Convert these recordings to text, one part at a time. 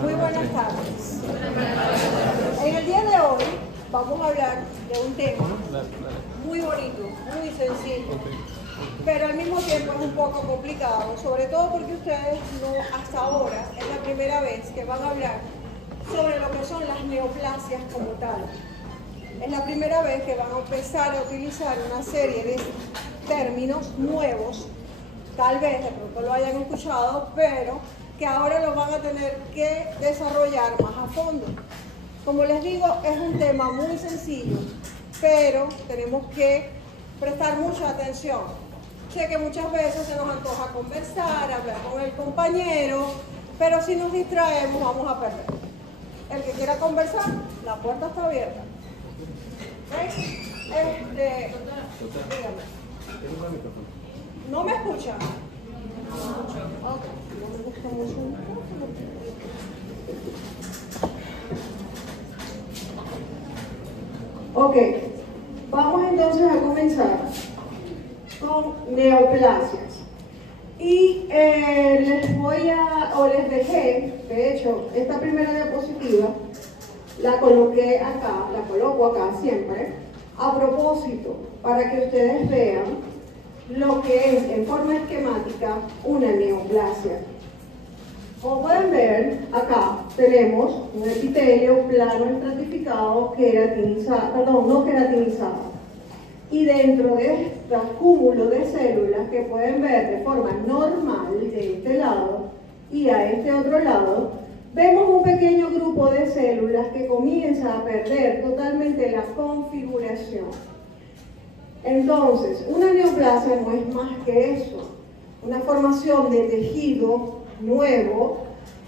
Muy buenas tardes. En el día de hoy vamos a hablar de un tema muy bonito, muy sencillo, pero al mismo tiempo es un poco complicado, sobre todo porque ustedes no, hasta ahora, es la primera vez que van a hablar sobre lo que son las neoplasias como tal. Es la primera vez que van a empezar a utilizar una serie de términos nuevos, tal vez de pronto lo hayan escuchado, pero que ahora lo van a tener que desarrollar más a fondo. Como les digo, es un tema muy sencillo, pero tenemos que prestar mucha atención. Sé que muchas veces se nos antoja conversar, hablar con el compañero, pero si nos distraemos vamos a perder. El que quiera conversar, la puerta está abierta. Dígame. ¿No me escuchan? Okay. Ok, vamos entonces a comenzar con neoplasias. Y les dejé, de hecho, esta primera diapositiva la coloqué acá, la coloco acá siempre, a propósito, para que ustedes vean lo que es en forma esquemática una neoplasia. Como pueden ver, acá tenemos un epitelio plano estratificado no queratinizado. Y dentro de este cúmulo de células que pueden ver de forma normal de este lado y a este otro lado, vemos un pequeño grupo de células que comienza a perder totalmente la configuración. Entonces, una neoplasia no es más que eso, una formación de tejido nuevo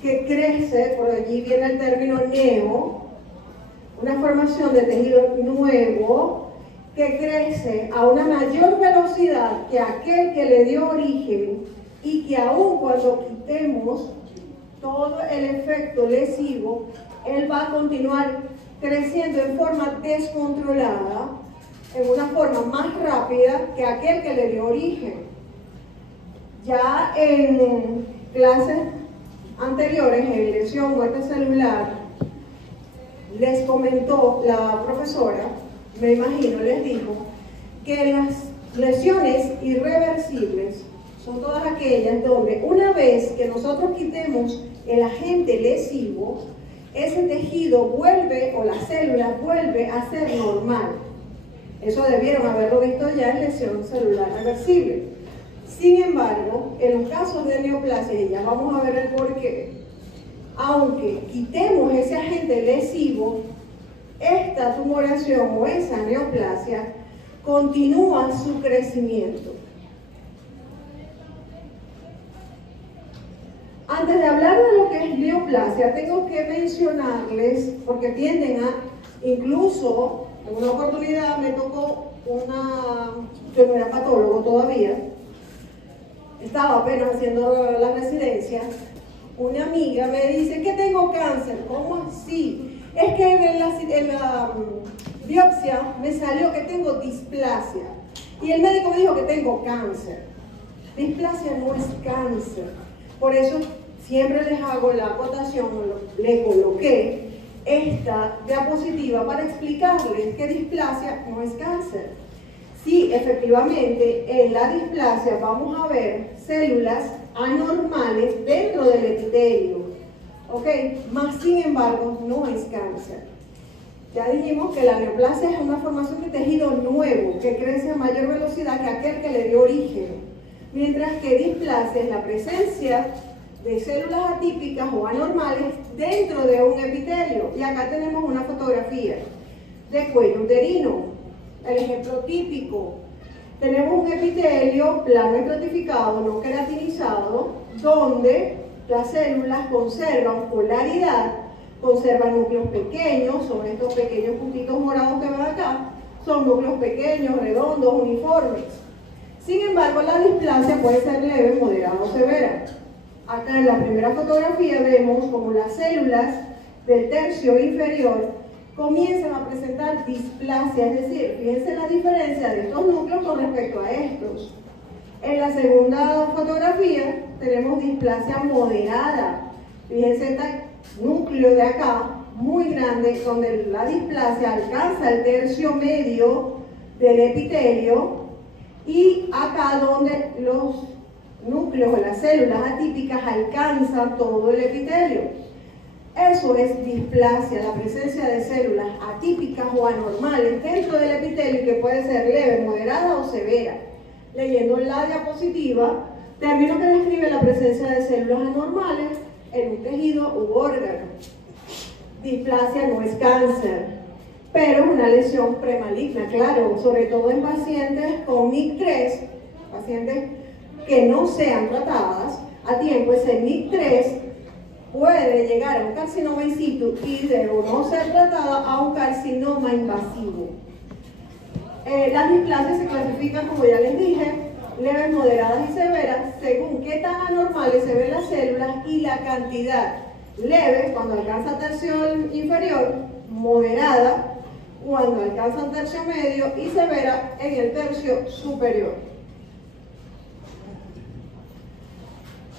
que crece, por allí viene el término neo, una formación de tejido nuevo que crece a una mayor velocidad que aquel que le dio origen y que aun cuando quitemos todo el efecto lesivo, él va a continuar creciendo en forma descontrolada, en una forma más rápida que aquel que le dio origen. Ya en clases anteriores, en lesión muerte celular, les comentó la profesora, me imagino, les dijo que las lesiones irreversibles son todas aquellas donde una vez que nosotros quitemos el agente lesivo, ese tejido vuelve o la célula vuelve a ser normal. Eso debieron haberlo visto ya en lesión celular reversible. Sin embargo, en los casos de neoplasia, y ya vamos a ver el porqué, aunque quitemos ese agente lesivo, esta tumoración o esa neoplasia continúa su crecimiento. Antes de hablar de lo que es neoplasia, tengo que mencionarles, porque tienden a, incluso en una oportunidad me tocó yo no era patólogo todavía, estaba apenas haciendo la residencia, una amiga me dice que tengo cáncer. ¿Cómo así? Es que en la biopsia me salió que tengo displasia y el médico me dijo que tengo cáncer. Displasia no es cáncer. Por eso siempre les hago la acotación, le coloqué esta diapositiva para explicarles que displasia no es cáncer. Sí, efectivamente, en la displasia vamos a ver células anormales dentro del epitelio, ¿ok? Más sin embargo, no es cáncer. Ya dijimos que la neoplasia es una formación de tejido nuevo que crece a mayor velocidad que aquel que le dio origen, mientras que displasia es la presencia de células atípicas o anormales dentro de un epitelio. Y acá tenemos una fotografía de cuello uterino. El ejemplo típico, tenemos un epitelio plano estratificado, no queratinizado, donde las células conservan polaridad, conservan núcleos pequeños, son estos pequeños puntitos morados que ven acá, son núcleos pequeños, redondos, uniformes. Sin embargo, la displasia puede ser leve, moderada o severa. Acá en la primera fotografía vemos como las células del tercio inferior comienzan a presentar displasia, es decir, fíjense la diferencia de estos núcleos con respecto a estos. En la segunda fotografía tenemos displasia moderada. Fíjense este núcleo de acá, muy grande, donde la displasia alcanza el tercio medio del epitelio, y acá donde los núcleos o las células atípicas alcanzan todo el epitelio. Eso es displasia, la presencia de células atípicas o anormales dentro del epitelio, que puede ser leve, moderada o severa. Leyendo la diapositiva, término que describe la presencia de células anormales en un tejido u órgano. Displasia no es cáncer, pero es una lesión premaligna, claro, sobre todo en pacientes con MIC3, pacientes que no sean tratadas a tiempo. Ese MIC3 puede llegar a un carcinoma in situ y de no ser tratada a un carcinoma invasivo. Las displasias se clasifican, como ya les dije, leves, moderadas y severas, según qué tan anormales se ven las células y la cantidad. Leve cuando alcanza tercio inferior, moderada cuando alcanza un tercio medio y severa en el tercio superior.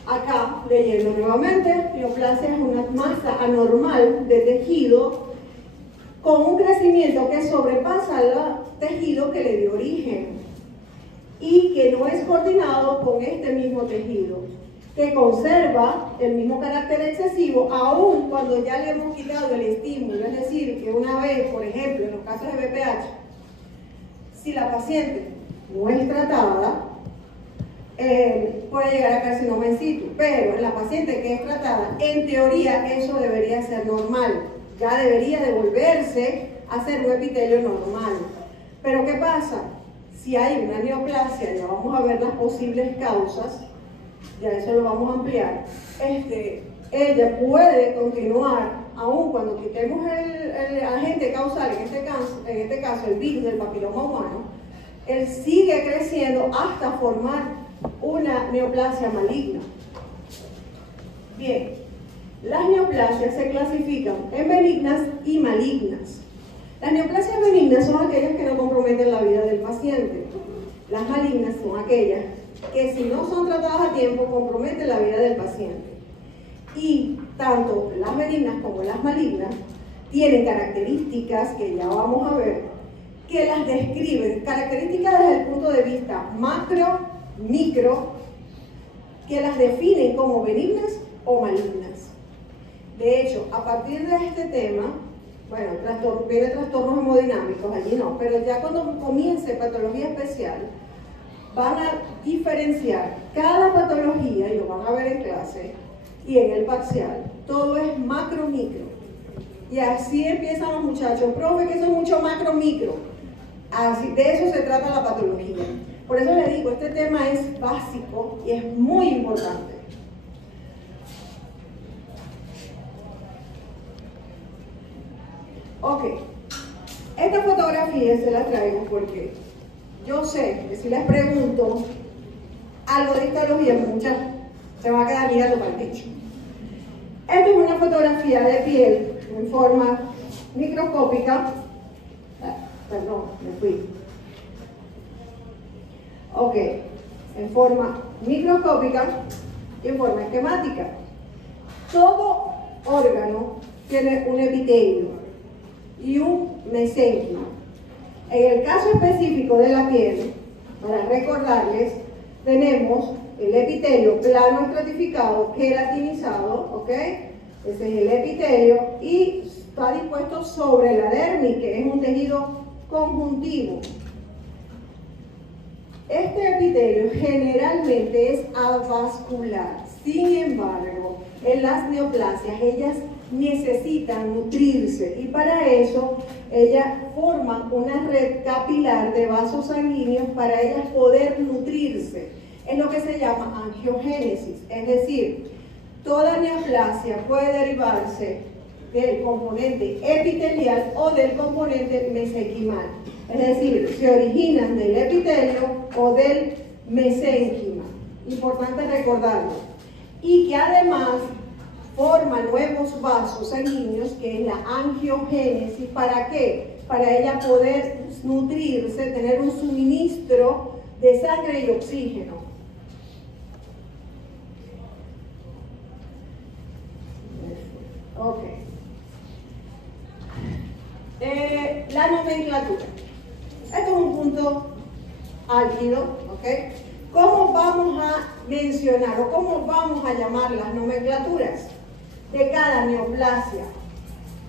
Acá, leyendo nuevamente, neoplasia es una masa anormal de tejido con un crecimiento que sobrepasa el tejido que le dio origen y que no es coordinado con este mismo tejido, que conserva el mismo carácter excesivo aun cuando ya le hemos quitado el estímulo. Es decir, que una vez, por ejemplo, en los casos de BPH, si la paciente no es tratada, puede llegar a carcinoma in situ, pero en la paciente que es tratada, en teoría eso debería ser normal, ya debería devolverse a ser un epitelio normal. Pero ¿qué pasa? Si hay una neoplasia, ya vamos a ver las posibles causas, ya eso lo vamos a ampliar, ella puede continuar, aun cuando quitemos el agente causal, en este caso el virus del papiloma humano, él sigue creciendo hasta formar una neoplasia maligna. Bien, las neoplasias se clasifican en benignas y malignas. Las neoplasias benignas son aquellas que no comprometen la vida del paciente. Las malignas son aquellas que, si no son tratadas a tiempo, comprometen la vida del paciente. Y tanto las benignas como las malignas tienen características que ya vamos a ver, que las describen, características desde el punto de vista macro, micro, que las definen como benignas o malignas. De hecho, a partir de este tema, bueno, viene trastornos hemodinámicos, allí no, pero ya cuando comience patología especial, van a diferenciar cada patología, y lo van a ver en clase y en el parcial. Todo es macro-micro. Y así empiezan los muchachos, profe, que eso es mucho macro-micro. Así, de eso se trata la patología. Por eso les digo, este tema es básico y es muy importante. Ok, esta fotografía se la traigo porque yo sé que si les pregunto algo de histología, muchas se van a quedar mirando para el techo. Esta es una fotografía de piel en forma microscópica. Perdón, me fui. Ok, en forma microscópica y en forma esquemática. Todo órgano tiene un epitelio y un mesénquima. En el caso específico de la piel, para recordarles, tenemos el epitelio plano estratificado, queratinizado, ¿ok? Ese es el epitelio y está dispuesto sobre la dermis, que es un tejido conjuntivo. Este epitelio generalmente es avascular. Sin embargo, en las neoplasias ellas necesitan nutrirse y para eso ellas forman una red capilar de vasos sanguíneos para ellas poder nutrirse. Es lo que se llama angiogénesis, es decir, toda neoplasia puede derivarse del componente epitelial o del componente mesenquimal. Es decir, se originan del epitelio o del mesénquima. Importante recordarlo. Y que además forma nuevos vasos sanguíneos, que es la angiogénesis. ¿Para qué? Para ella poder nutrirse, tener un suministro de sangre y oxígeno. Ok. La nomenclatura. Esto es un punto álgido, ¿ok? ¿Cómo vamos a mencionar o cómo vamos a llamar las nomenclaturas de cada neoplasia?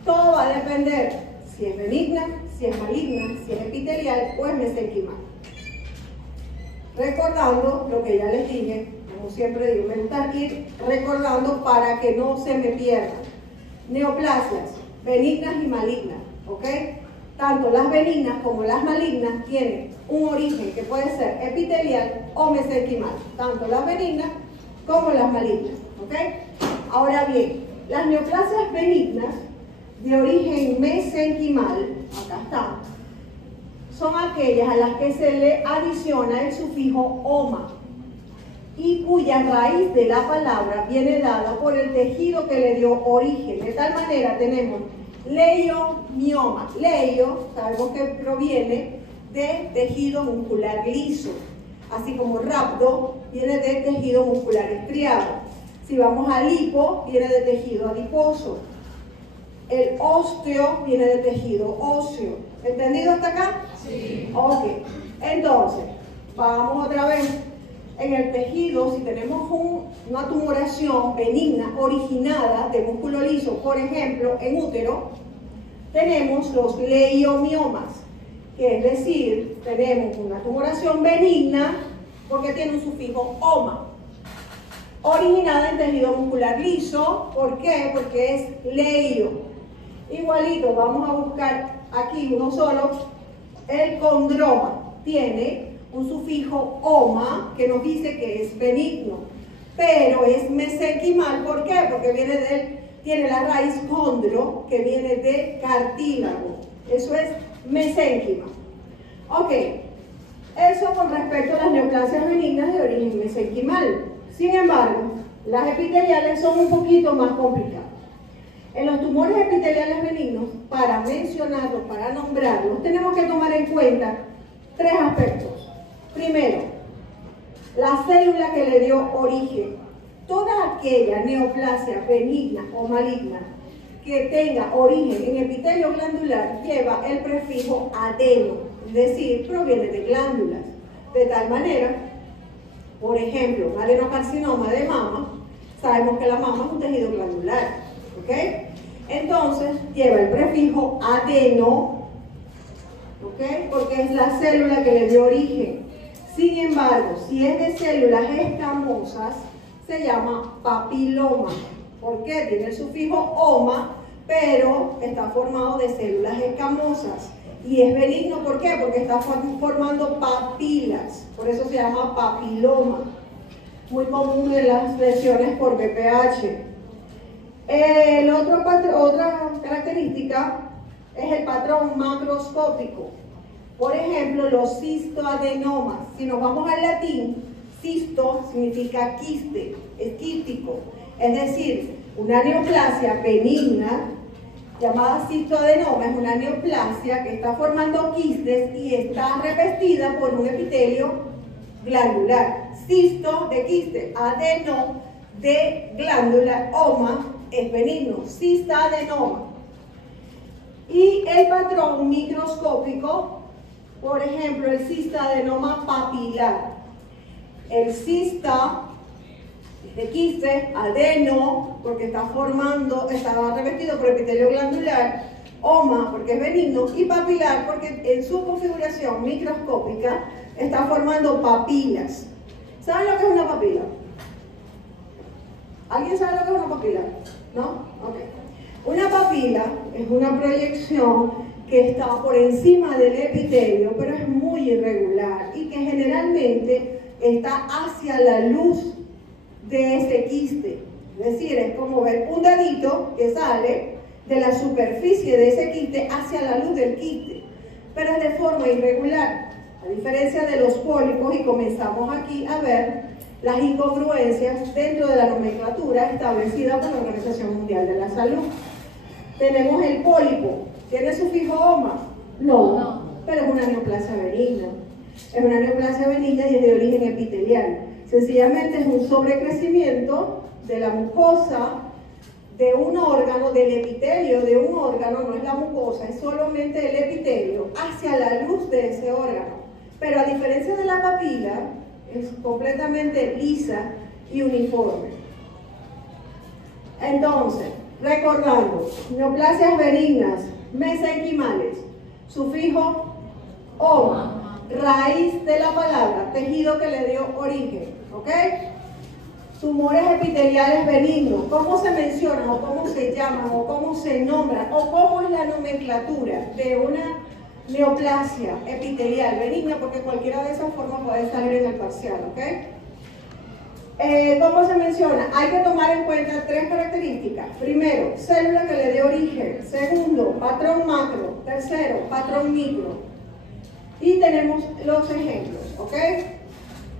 Todo va a depender si es benigna, si es maligna, si es epitelial o es mesenquimal. Recordando lo que ya les dije, como siempre digo, me gusta ir recordando para que no se me pierdan. Neoplasias, benignas y malignas, ¿ok? Tanto las benignas como las malignas tienen un origen que puede ser epitelial o mesenquimal, tanto las benignas como las malignas, ¿ok? Ahora bien, las neoplasias benignas de origen mesenquimal, acá está, son aquellas a las que se le adiciona el sufijo oma y cuya raíz de la palabra viene dada por el tejido que le dio origen. De tal manera tenemos leiomioma. Leio, sabemos que proviene de tejido muscular liso, así como rhabdo viene de tejido muscular estriado. Si vamos a lipo, viene de tejido adiposo. El ósteo viene de tejido óseo. ¿Entendido hasta acá? Sí. Ok. Entonces, vamos otra vez. En el tejido, si tenemos una tumoración benigna originada de músculo liso, por ejemplo, en útero, tenemos los leiomiomas, que es decir, tenemos una tumoración benigna porque tiene un sufijo oma, originada en tejido muscular liso. ¿Por qué? Porque es leio. Igualito, vamos a buscar aquí uno solo, el condroma, tiene un sufijo oma que nos dice que es benigno, pero es mesenquimal. ¿Por qué? Porque tiene la raíz condro, que viene de cartílago. Eso es mesénquima. Ok, eso con respecto a las neoplasias benignas de origen mesenquimal. Sin embargo, las epiteliales son un poquito más complicadas. En los tumores epiteliales benignos, para mencionarlos, para nombrarlos, tenemos que tomar en cuenta tres aspectos. Primero, la célula que le dio origen. Toda aquella neoplasia benigna o maligna que tenga origen en epitelio glandular lleva el prefijo adeno, es decir, proviene de glándulas. De tal manera, por ejemplo, un adenocarcinoma de mama, sabemos que la mama es un tejido glandular, ¿ok? Entonces, lleva el prefijo adeno, ¿ok? Porque es la célula que le dio origen. Sin embargo, si es de células escamosas, se llama papiloma. ¿Por qué? Tiene el sufijo oma, pero está formado de células escamosas. Y es benigno, ¿por qué? Porque está formando papilas. Por eso se llama papiloma. Muy común en las lesiones por BPH. Otra característica es el patrón macroscópico. Por ejemplo, los cistoadenomas. Si nos vamos al latín, cisto significa quiste, es quístico. Es decir, una neoplasia benigna llamada cistoadenoma es una neoplasia que está formando quistes y está revestida por un epitelio glandular. Cisto de quiste, adeno de glándula, oma es benigno, cistoadenoma. Y el patrón microscópico, por ejemplo, el cistoadenoma papilar. El cista de quiste, adeno, porque está revestido por epitelio glandular, oma, porque es benigno, y papilar, porque en su configuración microscópica está formando papilas. ¿Saben lo que es una papila? ¿Alguien sabe lo que es una papila? ¿No? Ok. Una papila es una proyección que está por encima del epitelio, pero es muy irregular y que generalmente está hacia la luz de ese quiste. Es decir, es como ver un dedito que sale de la superficie de ese quiste hacia la luz del quiste, pero es de forma irregular, a diferencia de los pólipos, y comenzamos aquí a ver las incongruencias dentro de la nomenclatura establecida por la Organización Mundial de la Salud. Tenemos el pólipo. ¿Tiene sufijo oma? No, pero es una neoplasia benigna. Es una neoplasia benigna y es de origen epitelial. Sencillamente es un sobrecrecimiento de la mucosa de un órgano, del epitelio de un órgano, no es la mucosa, es solamente el epitelio, hacia la luz de ese órgano. Pero a diferencia de la papila, es completamente lisa y uniforme. Entonces, recordando, neoplasias benignas, mesenquimales, sufijo oma, raíz de la palabra, tejido que le dio origen, ¿ok? Tumores epiteliales benignos, ¿cómo se mencionan o cómo se llaman o cómo se nombran o cómo es la nomenclatura de una neoplasia epitelial benigna? Porque cualquiera de esas formas puede salir en el parcial, ¿ok? ¿Cómo se menciona? Hay que tomar en cuenta tres características. Primero, célula que le dé origen. Segundo, patrón macro. Tercero, patrón micro. Y tenemos los ejemplos, ¿ok?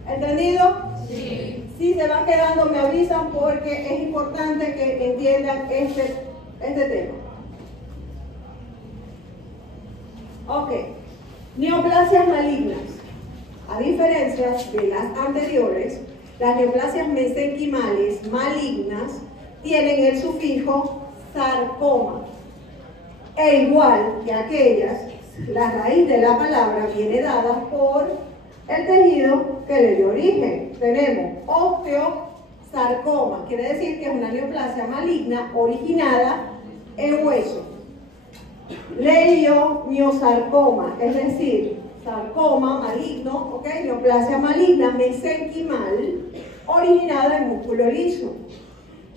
¿Entendido? Sí. Si se van quedando, me avisan porque es importante que entiendan este tema. Ok. Neoplasias malignas. A diferencia de las anteriores, las neoplasias mesenquimales malignas tienen el sufijo sarcoma. E igual que aquellas, la raíz de la palabra viene dada por el tejido que le dio origen. Tenemos osteosarcoma, quiere decir que es una neoplasia maligna originada en hueso. Leiomiosarcoma, es decir, sarcoma maligno, ¿ok? Neoplasia maligna mesenquimal originada en músculo liso.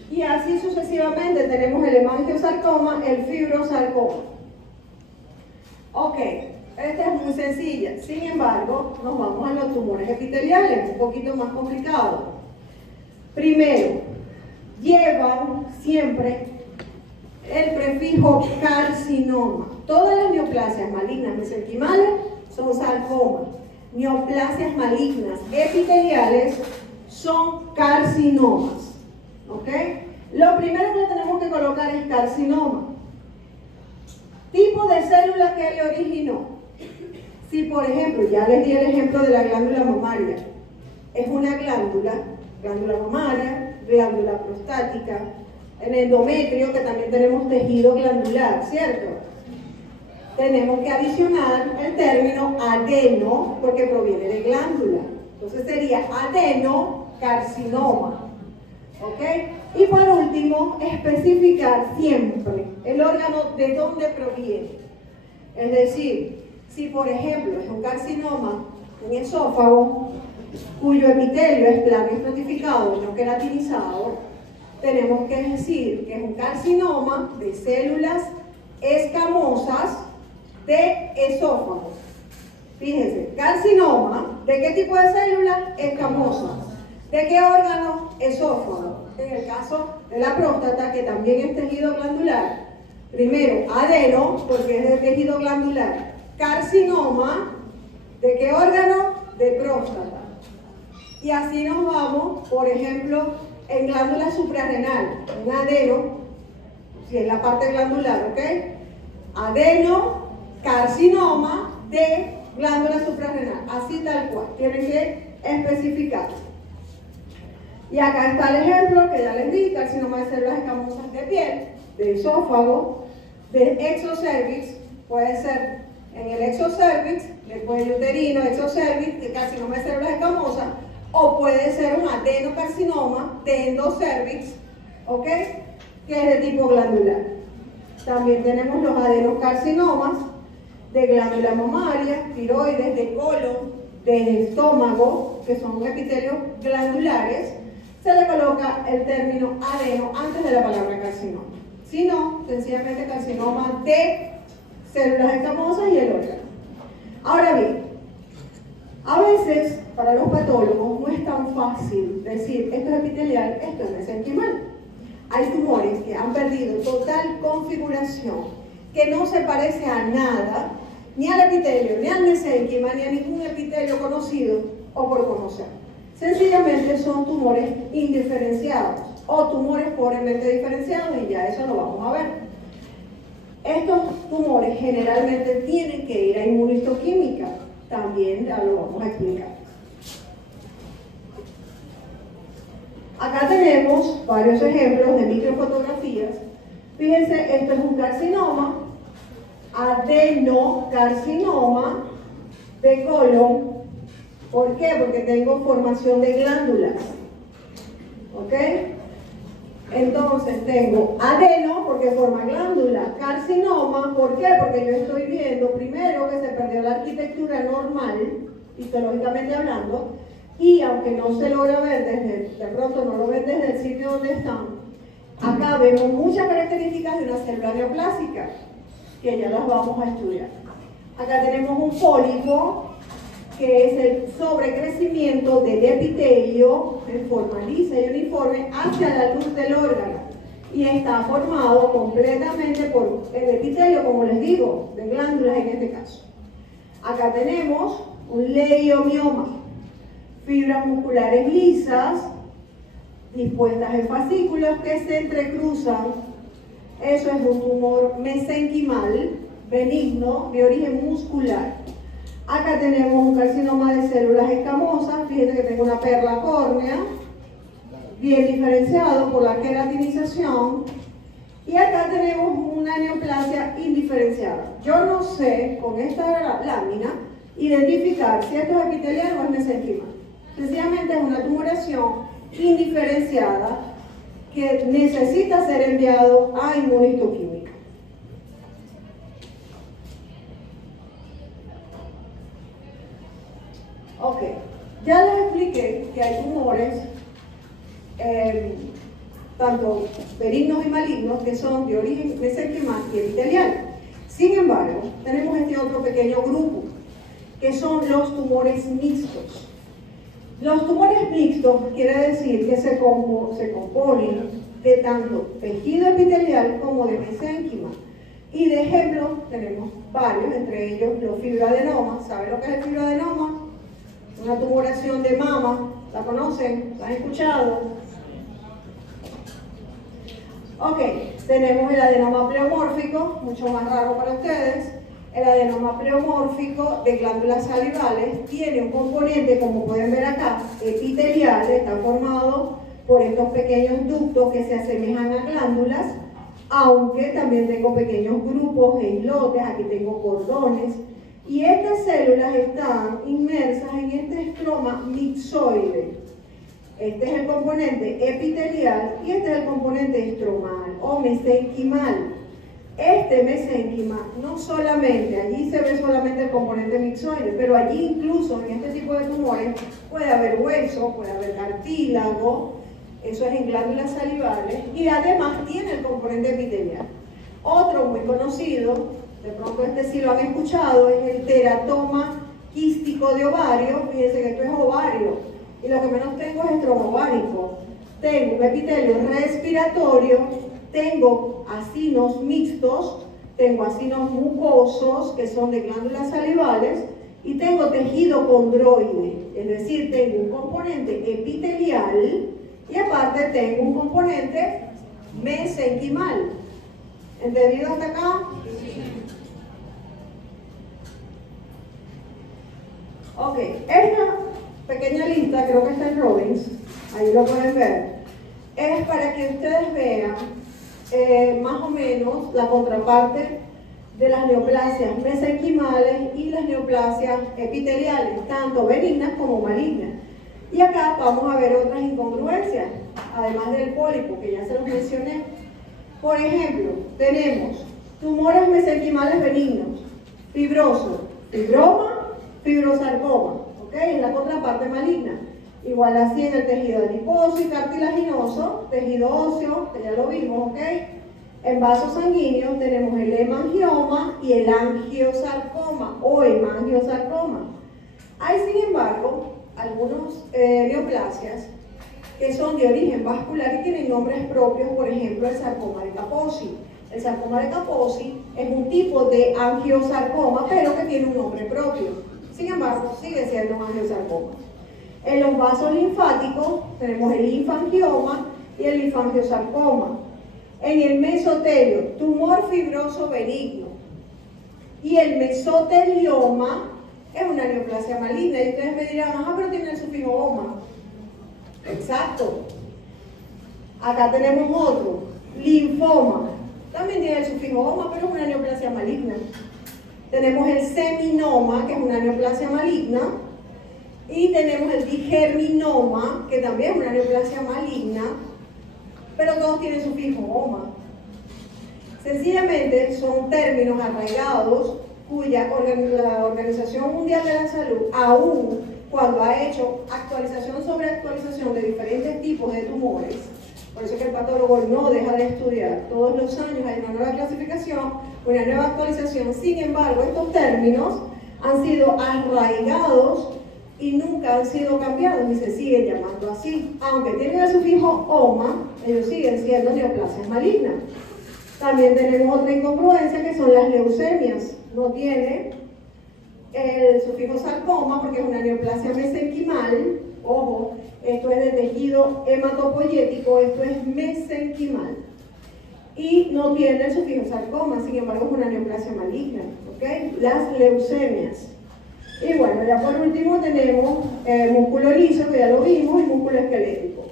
Y así sucesivamente tenemos el hemangiosarcoma, el fibrosarcoma. Ok, esta es muy sencilla. Sin embargo, nos vamos a los tumores epiteliales, un poquito más complicado. Primero, llevan siempre el prefijo carcinoma. Todas las neoplasias malignas mesenquimales son sarcomas. Neoplasias malignas epiteliales son carcinomas. ¿Ok? Lo primero que tenemos que colocar es carcinoma. Tipo de célula que le originó. Si, por ejemplo, ya les di el ejemplo de la glándula mamaria, es una glándula mamaria, glándula prostática, en endometrio, que también tenemos tejido glandular, ¿cierto? Tenemos que adicionar el término adeno, porque proviene de glándula. Entonces sería adenocarcinoma. ¿Ok? Y por último, especificar siempre el órgano de dónde proviene. Es decir, si por ejemplo es un carcinoma, un esófago, cuyo epitelio es plano estratificado y no queratinizado, tenemos que decir que es un carcinoma de células escamosas de esófago. Fíjense, carcinoma, ¿de qué tipo de células? Escamosas. ¿De qué órgano? Esófago. En el caso de la próstata, que también es tejido glandular, primero adeno, porque es de tejido glandular. Carcinoma, ¿de qué órgano? De próstata. Y así nos vamos, por ejemplo, en glándula suprarrenal, un adeno, si es la parte glandular, ¿ok? Adeno, carcinoma de glándula suprarrenal, así tal cual, tienen que especificar. Y acá está el ejemplo que ya les di: carcinoma de células escamosas de piel, de esófago, de exocervix, puede ser en el exocervix, del cuello uterino, exocervix, de carcinoma de células escamosas, o puede ser un adenocarcinoma de endocervix, ¿ok? Que es de tipo glandular. También tenemos los adenocarcinomas de glándula mamaria, tiroides, de colon, de estómago, que son epitelios glandulares. Se le coloca el término adeno antes de la palabra carcinoma. Si no, sencillamente carcinoma de células escamosas y el órgano. Ahora bien, a veces para los patólogos no es tan fácil decir esto es epitelial, esto es mesenquimal. Hay tumores que han perdido total configuración, que no se parece a nada, ni al epitelio, ni al mesenquima, ni a ningún epitelio conocido o por conocer. Sencillamente son tumores indiferenciados o tumores pobremente diferenciados, y ya eso lo vamos a ver. Estos tumores generalmente tienen que ir a inmunistoquímica, también ya lo vamos a explicar. Acá tenemos varios ejemplos de microfotografías. Fíjense, esto es un carcinoma, adenocarcinoma de colon. ¿Por qué? Porque tengo formación de glándulas. ¿Ok? Entonces tengo adeno porque forma glándula, carcinoma, ¿por qué? Porque yo estoy viendo primero que se perdió la arquitectura normal, histológicamente hablando, y aunque no se logra ver de pronto no lo ven desde el sitio donde están, acá vemos muchas características de una célula neoplásica, que ya las vamos a estudiar. Acá tenemos un pólipo, que es el sobrecrecimiento del epitelio en forma lisa y uniforme hacia la luz del órgano y está formado completamente por el epitelio, como les digo, de glándulas en este caso. Acá tenemos un leiomioma, fibras musculares lisas dispuestas en fascículos que se entrecruzan. Eso es un tumor mesenquimal benigno de origen muscular. Acá tenemos un carcinoma de células escamosas, fíjense que tengo una perla córnea, bien diferenciado por la queratinización, y acá tenemos una neoplasia indiferenciada. Yo no sé con esta lámina identificar si esto es epitelial o es mesenquimal. Sencillamente es una tumoración indiferenciada que necesita ser enviado a inmunistoquímica. Ok, ya les expliqué que hay tumores, tanto benignos y malignos, que son de origen mesenquimal y epitelial. Sin embargo, tenemos este otro pequeño grupo, que son los tumores mixtos. Los tumores mixtos quiere decir que se componen de tanto tejido epitelial como de mesénquima. Y de ejemplo tenemos varios, entre ellos los fibroadenomas. ¿Saben lo que es el fibroadenoma? Una tumoración de mama, ¿la conocen? ¿La han escuchado? Ok, tenemos el adenoma pleomórfico, mucho más raro para ustedes. El adenoma pleomórfico de glándulas salivales tiene un componente, como pueden ver acá, epitelial, está formado por estos pequeños ductos que se asemejan a glándulas, aunque también tengo pequeños grupos e islotes, aquí tengo cordones. Y estas células están inmersas en este estroma mixoide. Este es el componente epitelial y este es el componente estromal o mesenquimal. Este mesénquima no solamente, allí se ve solamente el componente mixoide, pero allí incluso en este tipo de tumores puede haber hueso, puede haber cartílago, eso es en glándulas salivales, y además tiene el componente epitelial. Otro muy conocido, de pronto este sí lo han escuchado, es el teratoma quístico de ovario. Fíjense que esto es ovario, y lo que menos tengo es estroma ovárico. Tengo un epitelio respiratorio, tengo acinos mixtos, tengo acinos mucosos, que son de glándulas salivales, y tengo tejido condroide, es decir, tengo un componente epitelial, y aparte tengo un componente mesenquimal. ¿Entendido hasta acá? Ok, esta pequeña lista, creo que está en Robbins, ahí lo pueden ver, es para que ustedes vean más o menos la contraparte de las neoplasias mesenquimales y las neoplasias epiteliales, tanto benignas como malignas. Y acá vamos a ver otras incongruencias, además del pólipo, que ya se los mencioné. Por ejemplo, tenemos tumores mesenquimales benignos, fibroso, fibroma, fibrosarcoma, ¿ok? Es la contraparte maligna. Igual así en el tejido adiposo y cartilaginoso, tejido óseo, que ya lo vimos, ¿ok? En vasos sanguíneos tenemos el hemangioma y el angiosarcoma o hemangiosarcoma. Hay, sin embargo, algunos neoplasias que son de origen vascular y tienen nombres propios, por ejemplo, el sarcoma de Kaposi. El sarcoma de Kaposi es un tipo de angiosarcoma, pero que tiene un nombre propio. Sin embargo, sigue siendo un angiosarcoma. En los vasos linfáticos tenemos el linfangioma y el linfangiosarcoma. En el mesotelio, tumor fibroso benigno. Y el mesotelioma es una neoplasia maligna. Y ustedes me dirán, ajá, pero tiene el sufijo oma. Exacto. Acá tenemos otro, linfoma. También tiene el sufijo oma, pero es una neoplasia maligna. Tenemos el seminoma, que es una neoplasia maligna. Y tenemos el digerminoma, que también es una neoplasia maligna. Pero todos tienen sufijo oma. Sencillamente son términos arraigados cuya la Organización Mundial de la Salud, aún cuando ha hecho actualización sobre actualización de diferentes tipos de tumores, por eso es que el patólogo no deja de estudiar, todos los años hay una nueva clasificación, una nueva actualización. Sin embargo, estos términos han sido arraigados y nunca han sido cambiados y se siguen llamando así. Aunque tienen el sufijo oma, ellos siguen siendo neoplasias malignas. También tenemos otra incongruencia que son las leucemias. No tiene el sufijo sarcoma porque es una neoplasia mesenquimal. Ojo, esto es de tejido hematopoyético, esto es mesenquimal. Y no tiene el sufijo sarcoma, sin embargo es una neoplasia maligna. ¿Okay? Las leucemias. Y bueno, ya por último tenemos músculo liso, que ya lo vimos, y músculo esquelético.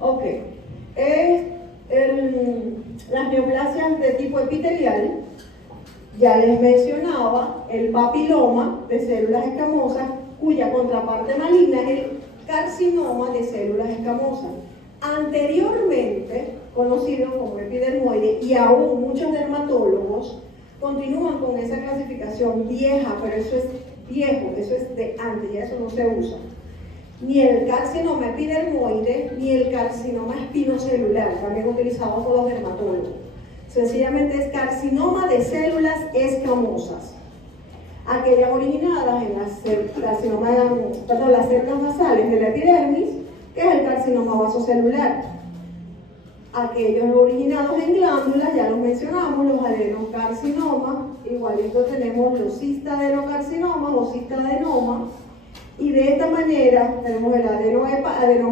Ok. Las neoplasias de tipo epitelial, ya les mencionaba el papiloma de células escamosas, cuya contraparte maligna es el carcinoma de células escamosas, anteriormente conocido como epidermoide, y aún muchos dermatólogos continúan con esa clasificación vieja, pero eso es viejo, eso es de antes, ya eso no se usa. Ni el carcinoma epidermoide, ni el carcinoma espinocelular, también utilizado por los dermatólogos. Sencillamente es carcinoma de células escamosas. Aquellas originadas en las células basales de la epidermis, que es el carcinoma vasocelular. Aquellos originados en glándulas, ya los mencionamos, los adenocarcinomas, igualito tenemos los cistaderocarcinomas o cistadenoma. Y de esta manera tenemos el adenoma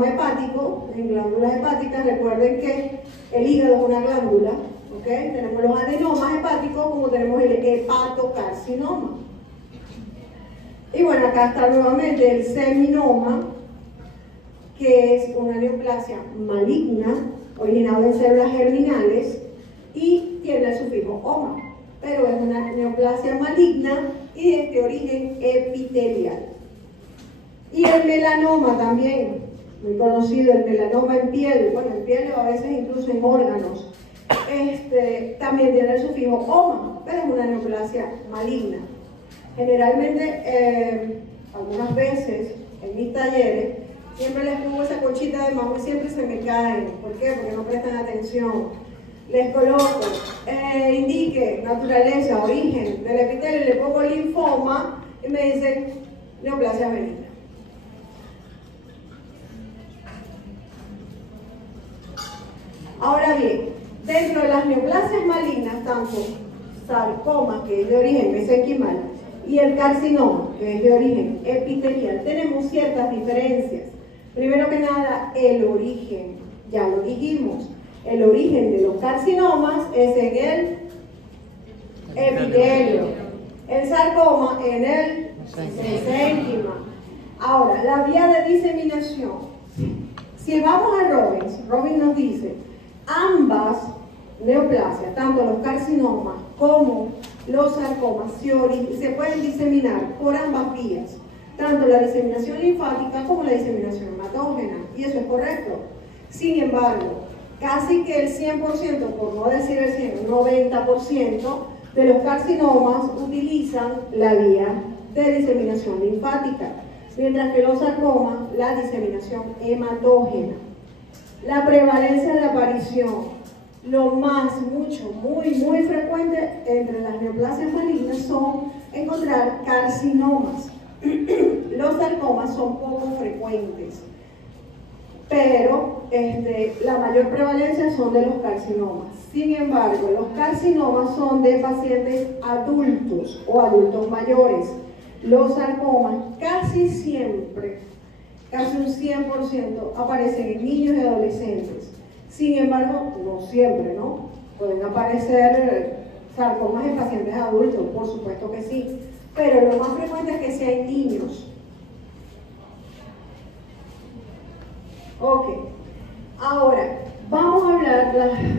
hepático en glándulas hepáticas. Recuerden que el hígado es una glándula, ¿okay? Tenemos los adenomas hepáticos, como tenemos el hepatocarcinoma. Y bueno, acá está nuevamente el seminoma, que es una neoplasia maligna, originado en células germinales, y tiene el sufijo oma, pero es una neoplasia maligna y de este origen epitelial. Y el melanoma también, muy conocido, el melanoma en piel, bueno, en piel o a veces incluso en órganos, también tiene el sufijo oma, pero es una neoplasia maligna. Generalmente, algunas veces en mis talleres, siempre les pongo esa conchita de mamo y siempre se me caen. ¿Por qué? Porque no prestan atención. Les coloco, indique naturaleza, origen del epitelio, le pongo linfoma y me dicen neoplasia benigna. Ahora bien, dentro de las neoplasias malignas, tanto sarcoma, que es de origen mesenquimal, y el carcinoma, que es de origen epitelial, tenemos ciertas diferencias. Primero que nada, el origen, ya lo dijimos, el origen de los carcinomas es en el epitelio, el sarcoma en el mesénquima. Ahora, la vía de diseminación, si vamos a Robbins nos dice, ambas neoplasias, tanto los carcinomas como los sarcomas, se pueden diseminar por ambas vías, tanto la diseminación linfática como la diseminación hematógena, y eso es correcto. Sin embargo, casi que el 100%, por no decir el 100, el 90% de los carcinomas utilizan la vía de diseminación linfática, mientras que los sarcomas, la diseminación hematógena. La prevalencia de aparición, lo muy frecuente entre las neoplasias malignas son encontrar carcinomas. Los sarcomas son poco frecuentes, pero la mayor prevalencia son de los carcinomas. Sin embargo, los carcinomas son de pacientes adultos o adultos mayores. Los sarcomas casi siempre, casi un 100%, aparecen en niños y adolescentes. Sin embargo, no siempre, ¿no? Pueden aparecer sarcomas en pacientes adultos, por supuesto que sí, pero lo más frecuente es que sea en niños. Ok, ahora vamos a hablar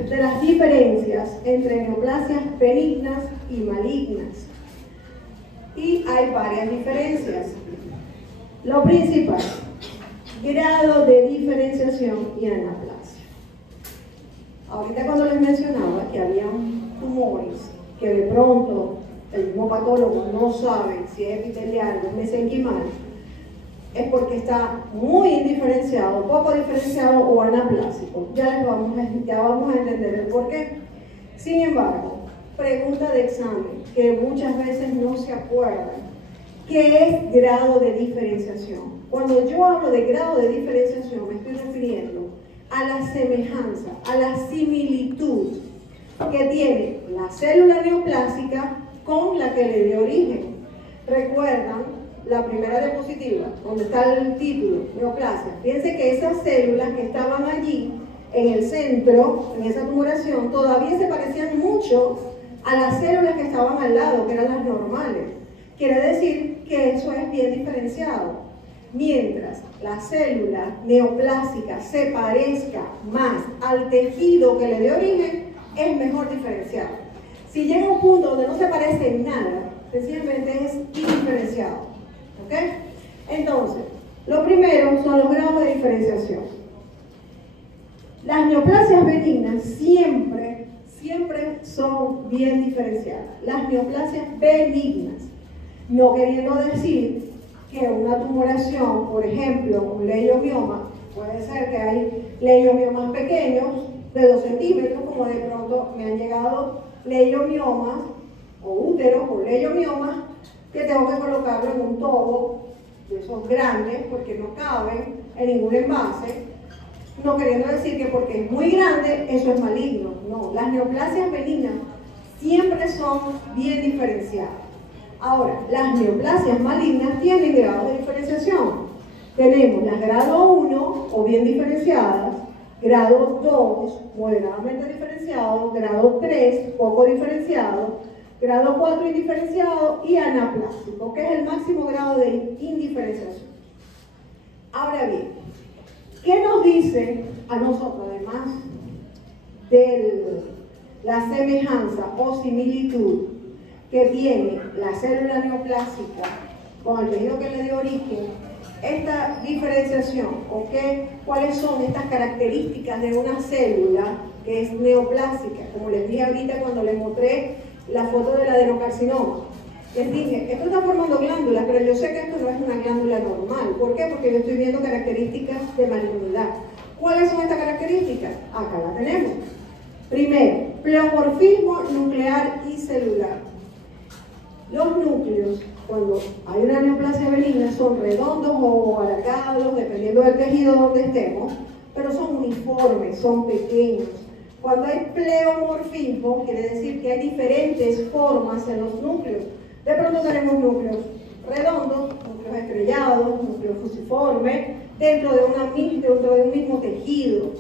de las diferencias entre neoplasias benignas y malignas. Y hay varias diferencias. Lo principal, grado de diferenciación y anaplasia. Ahorita cuando les mencionaba que había tumores que de pronto el mismo patólogo no sabe si es epitelial o mesenquimal, es porque está muy indiferenciado, poco diferenciado o anaplásico. Ya vamos a entender el porqué. Sin embargo, pregunta de examen que muchas veces no se acuerdan. ¿Qué es grado de diferenciación? Cuando yo hablo de grado de diferenciación me estoy refiriendo a la semejanza, a la similitud que tiene la célula neoplásica con la que le dio origen. ¿Recuerdan la primera diapositiva, donde está el título, neoplasia? Fíjense que esas células que estaban allí, en el centro, en esa tumoración, todavía se parecían mucho a las células que estaban al lado, que eran las normales. Quiere decir que eso es bien diferenciado. Mientras la célula neoplásica se parezca más al tejido que le dio origen, es mejor diferenciado. Si llega a un punto donde no se parece en nada, sencillamente es indiferenciado. ¿Ok? Entonces, lo primero son los grados de diferenciación. Las neoplasias benignas siempre son bien diferenciadas. Las neoplasias benignas, no queriendo decir que una tumoración, por ejemplo, un leiomioma, puede ser que hay leiomiomas pequeños de 2 centímetros, como de pronto me han llegado leiomiomas o úteros o leiomiomas que tengo que colocarlo en un tubo de esos grandes porque no caben en ningún envase, no queriendo decir que porque es muy grande eso es maligno. No, las neoplasias benignas siempre son bien diferenciadas. Ahora, las neoplasias malignas tienen grados de diferenciación. Tenemos las grado 1 o bien diferenciadas, grado 2 moderadamente diferenciado, grado 3 poco diferenciado, grado 4 indiferenciado y anaplásico, que es el máximo grado de indiferenciación. Ahora bien, ¿qué nos dice a nosotros, además de la semejanza o similitud que tiene la célula neoplásica con el tejido que le dio origen, esta diferenciación? ¿Cuáles son estas características de una célula que es neoplásica? Como les dije ahorita cuando les mostré la foto del adenocarcinoma. Les dije, esto está formando glándulas, pero yo sé que esto no es una glándula normal. ¿Por qué? Porque yo estoy viendo características de malignidad. ¿Cuáles son estas características? Acá las tenemos. Primero, pleomorfismo nuclear y celular. Los núcleos, cuando hay una neoplasia benigna, son redondos o alargados, dependiendo del tejido donde estemos, pero son uniformes, son pequeños. Cuando hay pleomorfismo, quiere decir que hay diferentes formas en los núcleos. De pronto tenemos núcleos redondos, núcleos estrellados, núcleos fusiformes, dentro de un mismo tejido,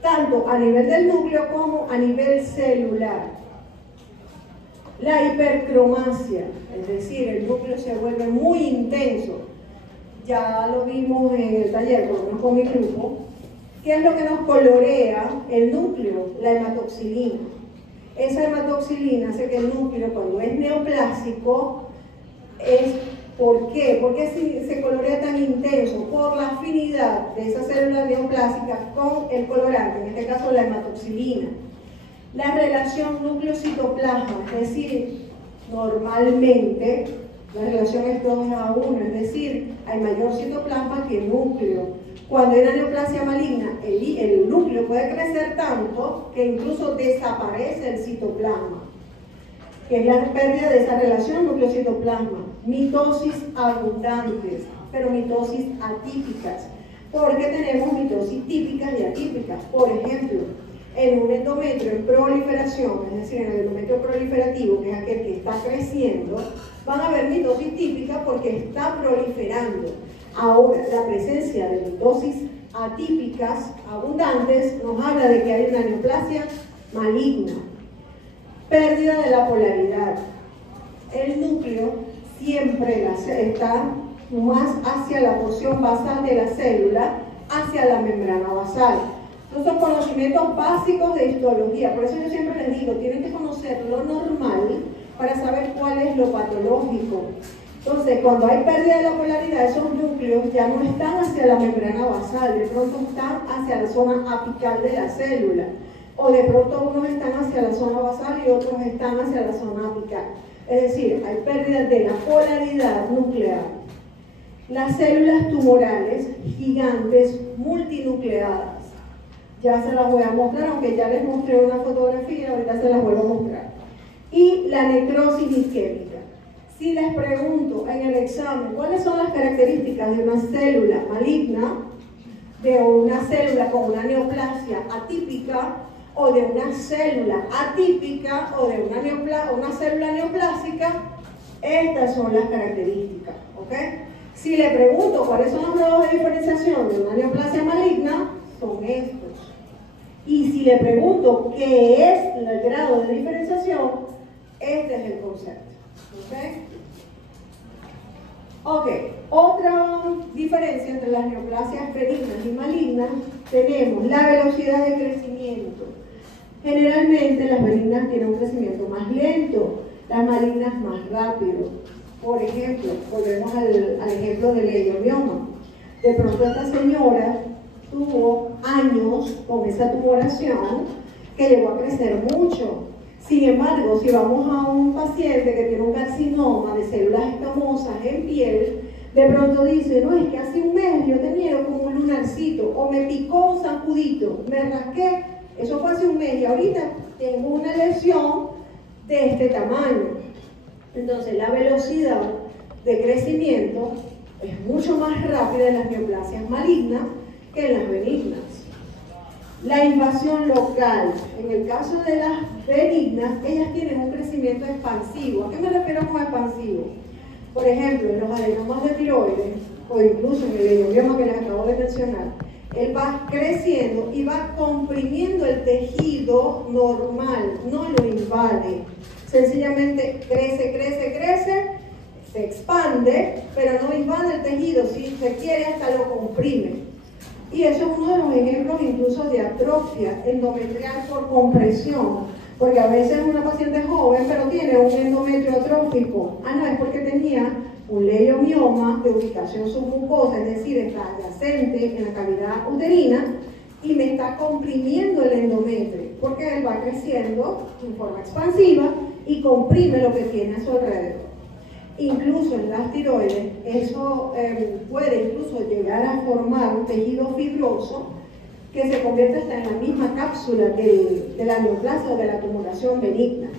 tanto a nivel del núcleo como a nivel celular. La hipercromacia, es decir, el núcleo se vuelve muy intenso. Ya lo vimos en el taller, por lo menos con mi grupo. ¿Qué es lo que nos colorea el núcleo? La hematoxilina. Esa hematoxilina hace que el núcleo, cuando es neoplásico, ¿por qué? ¿Por qué se colorea tan intenso? Por la afinidad de esa célula neoplásica con el colorante, en este caso la hematoxilina. La relación núcleo-citoplasma, es decir, normalmente la relación es 2:1, es decir, hay mayor citoplasma que núcleo. Cuando hay una neoplasia maligna, el núcleo puede crecer tanto que incluso desaparece el citoplasma, que es la pérdida de esa relación núcleo-citoplasma. Mitosis abundantes, pero mitosis atípicas, porque tenemos mitosis típicas y atípicas. Por ejemplo, en un endometrio en proliferación, es decir, en el endometrio proliferativo, que es aquel que está creciendo, van a haber mitosis típica porque está proliferando. Ahora, la presencia de mitosis atípicas abundantes nos habla de que hay una neoplasia maligna. Pérdida de la polaridad. El núcleo siempre está más hacia la porción basal de la célula hacia la membrana basal. Estos son conocimientos básicos de histología, por eso yo siempre les digo, tienen que conocer lo normal para saber cuál es lo patológico. Entonces, cuando hay pérdida de la polaridad, esos núcleos ya no están hacia la membrana basal, de pronto están hacia la zona apical de la célula, o de pronto unos están hacia la zona basal y otros están hacia la zona apical. Es decir, hay pérdida de la polaridad nuclear. Las células tumorales gigantes multinucleadas. Ya se las voy a mostrar, aunque ya les mostré una fotografía, ahorita se las vuelvo a mostrar. Y la necrosis isquémica. Si les pregunto en el examen cuáles son las características de una célula maligna, de una célula con una neoplasia atípica, o de una célula atípica, o de una célula neoplásica, estas son las características, ¿ok? Si le pregunto cuáles son los grados de diferenciación de una neoplasia maligna, son estos. Y si le pregunto qué es el grado de diferenciación, este es el concepto. Ok, otra diferencia entre las neoplasias benignas y malignas, tenemos la velocidad de crecimiento. Generalmente las benignas tienen un crecimiento más lento, las malignas más rápido. Por ejemplo, volvemos al ejemplo del leiomioma. De pronto esta señora tuvo años con esa tumoración que llegó a crecer mucho. Sin embargo, si vamos a un paciente que tiene un carcinoma de células escamosas en piel, de pronto dice, no, es que hace un mes yo tenía como un lunarcito, o me picó un zancudito, me rasqué, eso fue hace un mes, y ahorita tengo una lesión de este tamaño. Entonces, la velocidad de crecimiento es mucho más rápida en las neoplasias malignas que en las benignas. La invasión local. En el caso de las benignas, ellas tienen un crecimiento expansivo. ¿A qué me refiero con expansivo? Por ejemplo, en los adenomas de tiroides, o incluso en el leiomioma que les acabo de mencionar, él va creciendo y va comprimiendo el tejido normal, no lo invade. Sencillamente crece, crece, crece, se expande, pero no invade el tejido, si se quiere hasta lo comprime. Y eso es uno de los ejemplos incluso de atrofia endometrial por compresión, porque a veces una paciente joven pero tiene un endometrio atrófico. Ah, no, es porque tenía un leiomioma de ubicación submucosa, es decir, está adyacente en la cavidad uterina y me está comprimiendo el endometrio, porque él va creciendo en forma expansiva y comprime lo que tiene a su alrededor. Incluso en las tiroides, eso puede incluso llegar a formar un tejido fibroso que se convierte hasta en la misma cápsula de la neoplasia o de la tumoración benigna.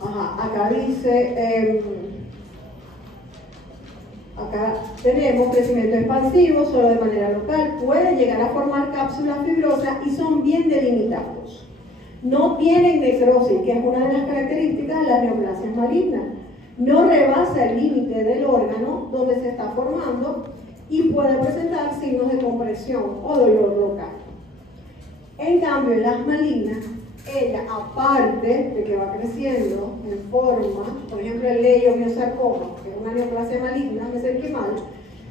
Acá dice, acá tenemos crecimiento expansivo solo de manera local, pueden llegar a formar cápsulas fibrosas y son bien delimitados. No tienen necrosis, que es una de las características de las neoplasias malignas. No rebasa el límite del órgano donde se está formando y puede presentar signos de compresión o dolor local. En cambio, en las malignas, ella, aparte de que va creciendo en forma, por ejemplo, el leiomiosarcoma, que es una neoplasia maligna mesenquimal,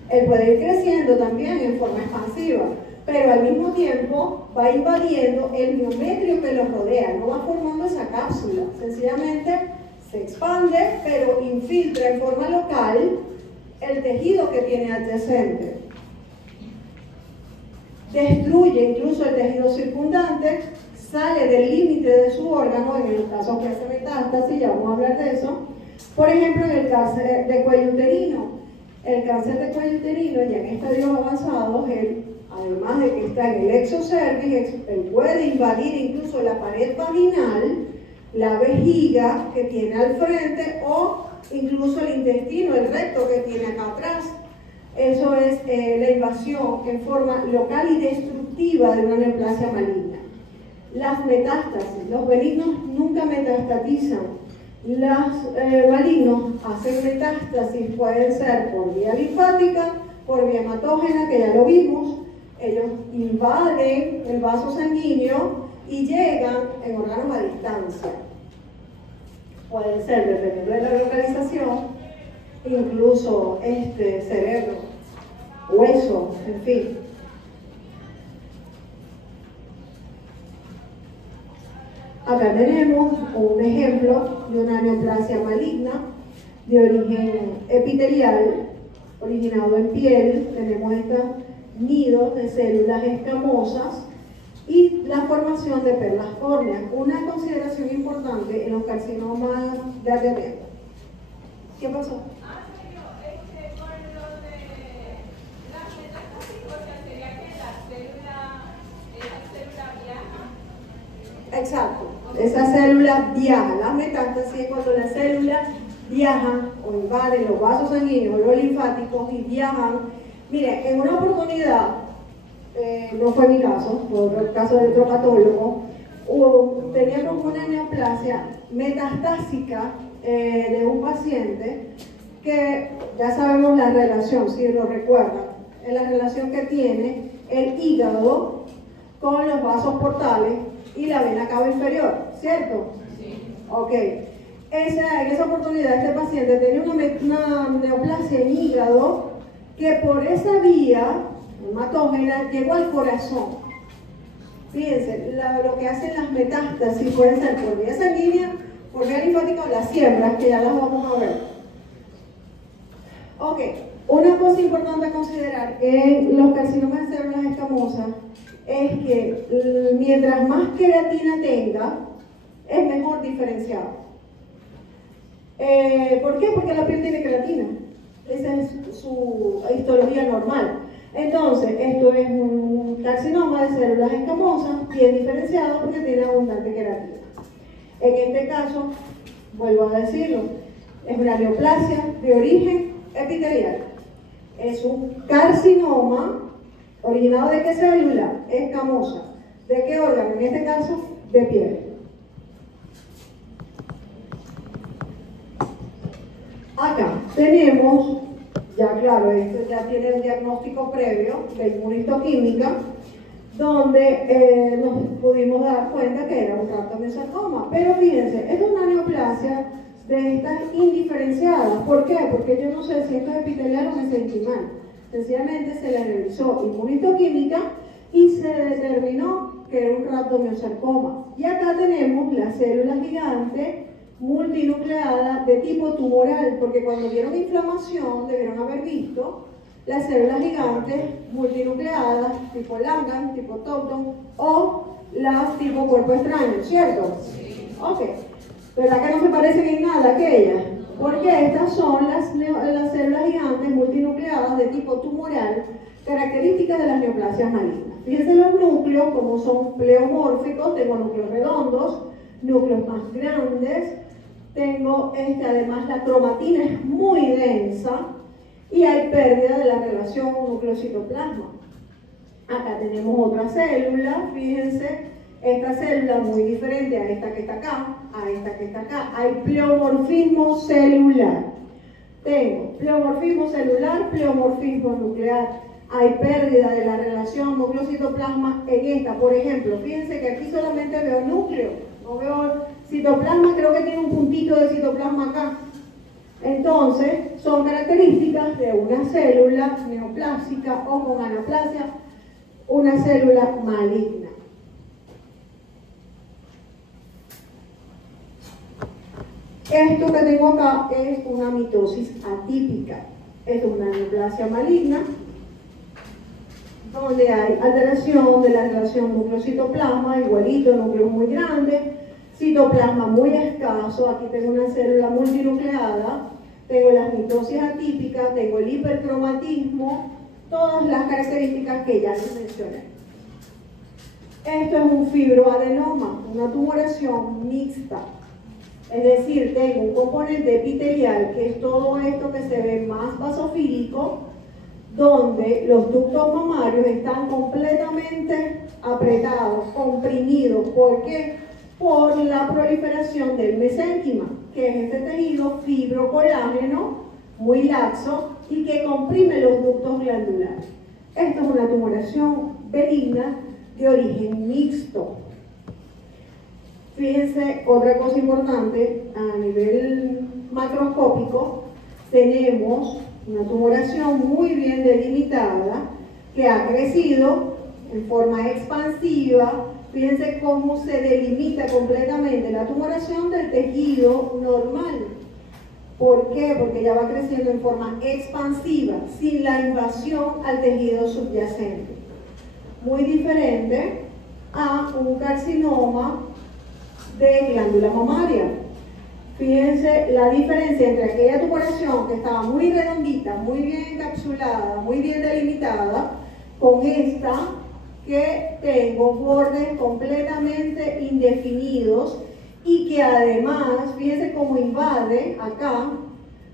él puede ir creciendo también en forma expansiva, pero al mismo tiempo va invadiendo el miometrio que lo rodea, no va formando esa cápsula, sencillamente se expande, pero infiltra en forma local el tejido que tiene adyacente. Destruye incluso el tejido circundante, sale del límite de su órgano, en el caso que hace metástasis, ya vamos a hablar de eso. Por ejemplo, en el cáncer de cuello uterino. El cáncer de cuello uterino, ya en estadios avanzados, además de que está en el exocervix, él puede invadir incluso la pared vaginal, la vejiga que tiene al frente o incluso el intestino, el recto que tiene acá atrás. Eso es la invasión en forma local y destructiva de una neoplasia maligna. Las metástasis, los benignos nunca metastatizan. Los malignos hacen metástasis, pueden ser por vía linfática, por vía hematógena, que ya lo vimos. Ellos invaden el vaso sanguíneo y llegan en órganos a distancia. Pueden ser, dependiendo de la localización, incluso cerebro, hueso, en fin. Acá tenemos un ejemplo de una neoplasia maligna de origen epitelial, originado en piel. Tenemos estos nidos de células escamosas y la formación de perlas córneas. Una consideración importante en los carcinomas de adenoide. ¿Qué pasó? Exacto, esa célula viaja, la metástasis es cuando las células viajan o invaden los vasos sanguíneos, los linfáticos y viajan. Mire, en una oportunidad, no fue mi caso, fue el caso de otro patólogo, teníamos una neoplasia metastásica de un paciente que ya sabemos la relación, si lo recuerdan, es la relación que tiene el hígado con los vasos portales y la vena cava inferior, ¿cierto? Sí. Ok. En esa oportunidad este paciente tenía una neoplasia en hígado que por esa vía hematógena llegó al corazón. Fíjense, lo que hacen las metástasis pueden ser por vía sanguínea, por vía linfática o las siembras, que ya las vamos a ver. Ok, una cosa importante a considerar en los carcinomas de células escamosas es que mientras más queratina tenga, es mejor diferenciado. ¿Por qué? Porque la piel tiene queratina. Esa es su histología normal. Entonces, esto es un carcinoma de células escamosas, bien diferenciado porque tiene abundante queratina. En este caso, vuelvo a decirlo, es una neoplasia de origen epitelial. Es un carcinoma originado de qué célula? Escamosa. ¿De qué órgano? En este caso, de piel. Acá tenemos, ya claro, esto ya tiene el diagnóstico previo de inmunistoquímica, donde nos pudimos dar cuenta que era un tractomesarcoma. Pero fíjense, es una neoplasia de estas indiferenciadas. ¿Por qué? Porque yo no sé si esto es epitelial o mesenquimal. Sencillamente se le realizó inmunistoquímica y se determinó que era un rhabdomyosarcoma. Y acá tenemos las células gigantes multinucleadas de tipo tumoral, porque cuando vieron inflamación debieron haber visto las células gigantes multinucleadas tipo Langhans, tipo Taunton o las tipo cuerpo extraño, ¿cierto? Sí. Ok. ¿Verdad que no se parecen en nada a aquellas? Porque estas son las células gigantes multinucleadas de tipo tumoral, características de las neoplasias malignas. Fíjense los núcleos, como son pleomórficos, tengo núcleos redondos, núcleos más grandes, tengo además la cromatina es muy densa y hay pérdida de la relación núcleo-citoplasma. Acá tenemos otra célula, fíjense, esta célula muy diferente a esta que está acá, a esta que está acá. Hay pleomorfismo celular. Tengo pleomorfismo celular, pleomorfismo nuclear. Hay pérdida de la relación núcleo-citoplasma en esta. Por ejemplo, fíjense que aquí solamente veo núcleo, no veo citoplasma, creo que tiene un puntito de citoplasma acá. Entonces, son características de una célula neoplásica o con anaplasia, una célula maligna. Esto que tengo acá es una mitosis atípica. Esto es una neoplasia maligna, donde hay alteración de la relación núcleo-citoplasma, igualito, núcleo muy grande, citoplasma muy escaso. Aquí tengo una célula multinucleada, tengo las mitosis atípicas, tengo el hipercromatismo, todas las características que ya les mencioné. Esto es un fibroadenoma, una tumoración mixta. Es decir, tengo un componente epitelial, que es todo esto que se ve más basofílico, donde los ductos mamarios están completamente apretados, comprimidos. ¿Por qué? Por la proliferación del mesénquima, que es este tejido fibrocolágeno muy laxo y que comprime los ductos glandulares. Esto es una tumoración benigna de origen mixto. Fíjense, otra cosa importante, a nivel macroscópico, tenemos una tumoración muy bien delimitada, que ha crecido en forma expansiva. Fíjense cómo se delimita completamente la tumoración del tejido normal. ¿Por qué? Porque ya va creciendo en forma expansiva, sin la invasión al tejido subyacente. Muy diferente a un carcinoma de glándula mamaria. Fíjense la diferencia entre aquella tumoración que estaba muy redondita, muy bien encapsulada, muy bien delimitada, con esta que tengo bordes completamente indefinidos y que además, fíjense cómo invade acá,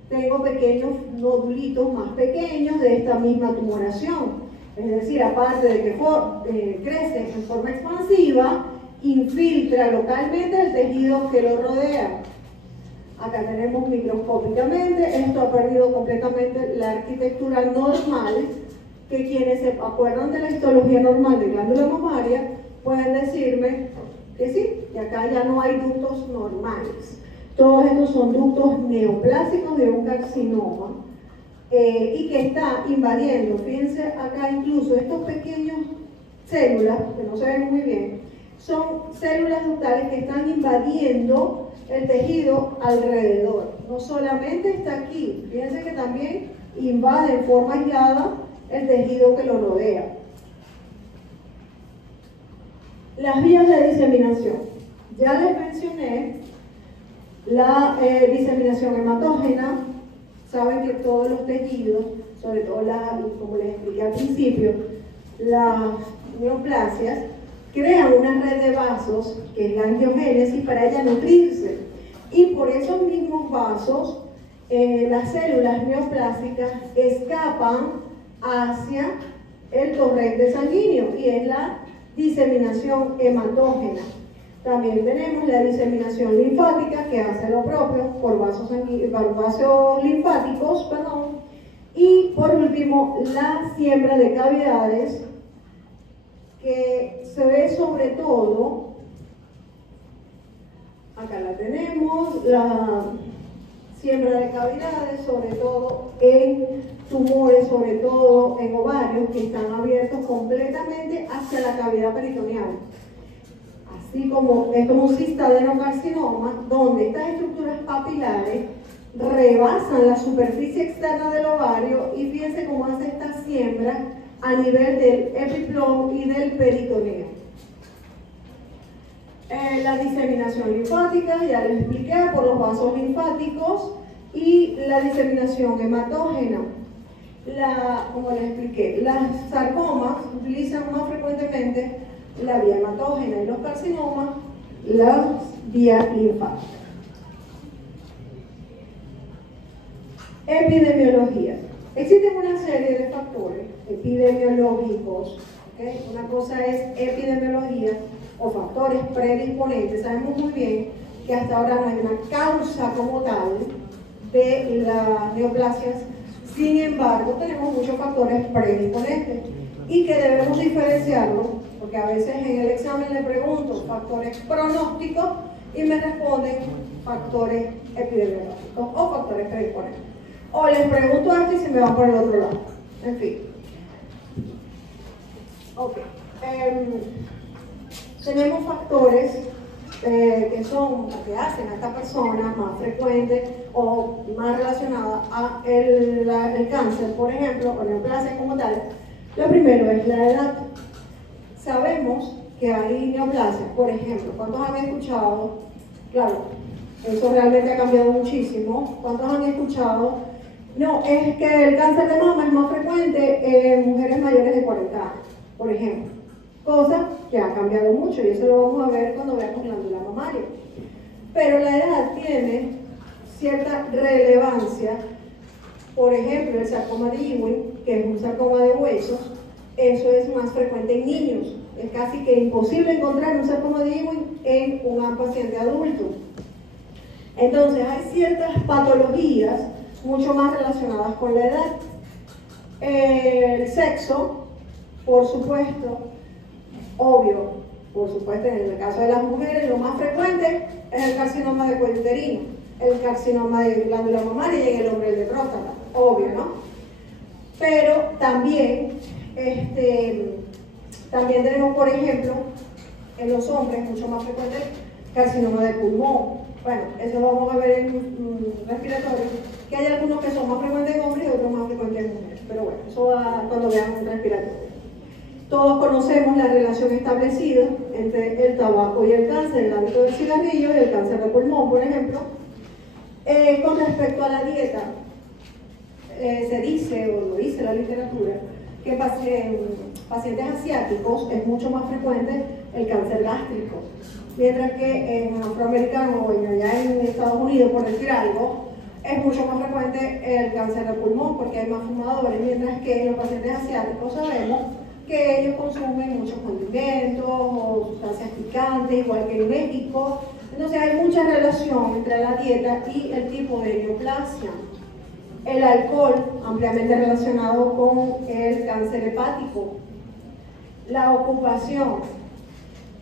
tengo pequeños nodulitos más pequeños de esta misma tumoración. Es decir, aparte de que crece en forma expansiva, infiltra localmente el tejido que lo rodea. Acá tenemos microscópicamente, esto ha perdido completamente la arquitectura normal, que quienes se acuerdan de la histología normal de glándula mamaria pueden decirme que sí, que acá ya no hay ductos normales. Todos estos son ductos neoplásicos de un carcinoma y que está invadiendo, fíjense acá incluso estos pequeños células, que no se ven muy bien, son células ductales que están invadiendo el tejido alrededor. No solamente está aquí, fíjense que también invade en forma aislada el tejido que lo rodea. Las vías de diseminación. Ya les mencioné la diseminación hematógena. Saben que todos los tejidos, sobre todo como les expliqué al principio, las neoplasias, crean una red de vasos, que es la angiogénesis, para ella nutrirse. Y por esos mismos vasos, las células neoplásicas escapan hacia el torrente sanguíneo y es la diseminación hematógena. También tenemos la diseminación linfática, que hace lo propio por vasos linfáticos, y por último la siembra de cavidades, que se ve sobre todo, acá la tenemos, la siembra de cavidades, sobre todo en tumores, sobre todo en ovarios que están abiertos completamente hacia la cavidad peritoneal. Así como esto es un cistadenocarcinoma, donde estas estructuras papilares rebasan la superficie externa del ovario y fíjense cómo hace esta siembra a nivel del epiplomo y del peritoneo. La diseminación linfática, ya les expliqué, por los vasos linfáticos, y la diseminación hematógena. Como les expliqué, las sarcomas utilizan más frecuentemente la vía hematógena y los carcinomas la vía linfática. Epidemiología. Existen una serie de factores epidemiológicos, ¿okay? Una cosa es epidemiología o factores predisponentes. Sabemos muy bien que hasta ahora no hay una causa como tal de las neoplasias. Sin embargo, tenemos muchos factores predisponentes y que debemos diferenciarlos, porque a veces en el examen le pregunto factores pronósticos y me responden factores epidemiológicos o factores predisponentes. O les pregunto esto y se me van por el otro lado. En fin. Ok. Tenemos factores que hacen a esta persona más frecuente o más relacionada a el cáncer, por ejemplo, o neoplasia como tal. Lo primero es la edad. Sabemos que hay neoplasias, por ejemplo, ¿cuántos han escuchado? Claro, eso realmente ha cambiado muchísimo. ¿Cuántos han escuchado? No, es que el cáncer de mama es más frecuente en mujeres mayores de 40 años, por ejemplo. Cosa que ha cambiado mucho y eso lo vamos a ver cuando veamos glándula mamaria. Pero la edad tiene cierta relevancia. Por ejemplo, el sarcoma de Ewing, que es un sarcoma de huesos, eso es más frecuente en niños. Es casi que imposible encontrar un sarcoma de Ewing en un paciente adulto. Entonces, hay ciertas patologías mucho más relacionadas con la edad. El sexo, por supuesto, obvio, por supuesto, en el caso de las mujeres, lo más frecuente es el carcinoma de cuello uterino, el carcinoma de glándula mamaria y en el hombre el de próstata, obvio, ¿no? Pero también También tenemos, por ejemplo, en los hombres, mucho más frecuente, carcinoma de pulmón. Bueno, eso lo vamos a ver en respiratorio, que hay algunos que son más frecuentes en hombres y otros más frecuentes en mujeres. Pero bueno, eso va cuando vean un respiratorio. Todos conocemos la relación establecida entre el tabaco y el cáncer, el hábito del cigarrillo y el cáncer de pulmón, por ejemplo. Con respecto a la dieta, se dice, o lo dice la literatura, que en pacientes asiáticos es mucho más frecuente el cáncer gástrico, mientras que en afroamericanos o ya en Estados Unidos, por decir algo, es mucho más frecuente el cáncer de pulmón porque hay más fumadores, mientras que en los pacientes asiáticos sabemos que ellos consumen muchos condimentos o sustancias picantes, igual que en México. Entonces hay mucha relación entre la dieta y el tipo de neoplasia. El alcohol, ampliamente relacionado con el cáncer hepático. La ocupación.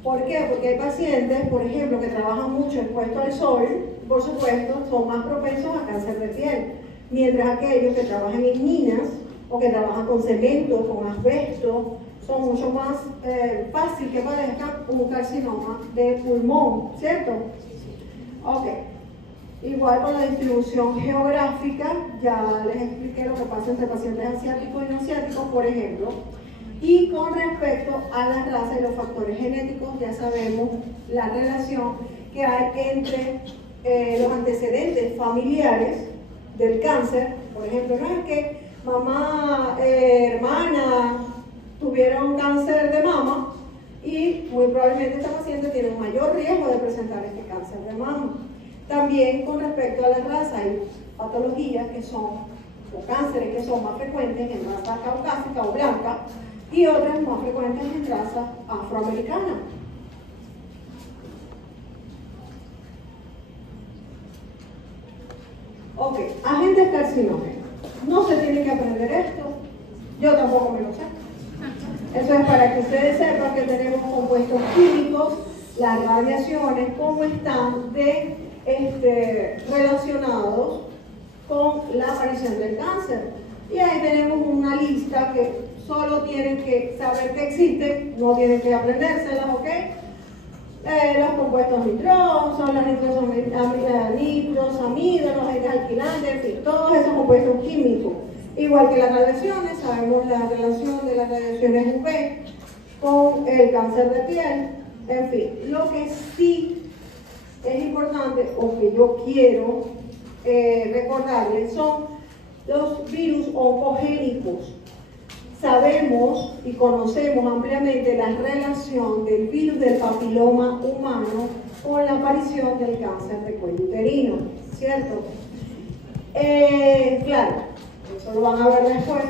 ¿Por qué? Porque hay pacientes, por ejemplo, que trabajan mucho expuestos al sol, por supuesto, son más propensos a cáncer de piel, mientras aquellos que trabajan en minas o que trabajan con cemento, con asbesto, son mucho más fácil que padezcan un carcinoma de pulmón, ¿cierto? Ok. Igual con la distribución geográfica, ya les expliqué lo que pasa entre pacientes asiáticos y no asiáticos, por ejemplo. Y con respecto a la raza y los factores genéticos, ya sabemos la relación que hay entre los antecedentes familiares del cáncer. Por ejemplo, no es que mamá, hermana tuvieron cáncer de mama y muy probablemente esta paciente tiene un mayor riesgo de presentar este cáncer de mama. También con respecto a la raza hay patologías que son, o cánceres que son más frecuentes en raza caucásica o blanca y otras más frecuentes en raza afroamericana. Ok, agentes carcinógenos. No se tiene que aprender esto, yo tampoco me lo sé. Eso es para que ustedes sepan que tenemos compuestos químicos, las radiaciones, cómo están relacionados con la aparición del cáncer. Y ahí tenemos una lista que solo tienen que saber que existen, no tienen que aprendérselas, ¿ok? Los compuestos nitrosos, los nitrosamidos, los agentes alquilantes, en fin, todos esos compuestos químicos. Igual que las radiaciones, sabemos la relación de las radiaciones UV con el cáncer de piel, en fin. Lo que sí es importante, o que yo quiero recordarles, son los virus oncogénicos. Sabemos y conocemos ampliamente la relación del virus del papiloma humano con la aparición del cáncer de cuello uterino, ¿cierto? Claro, eso lo van a ver después.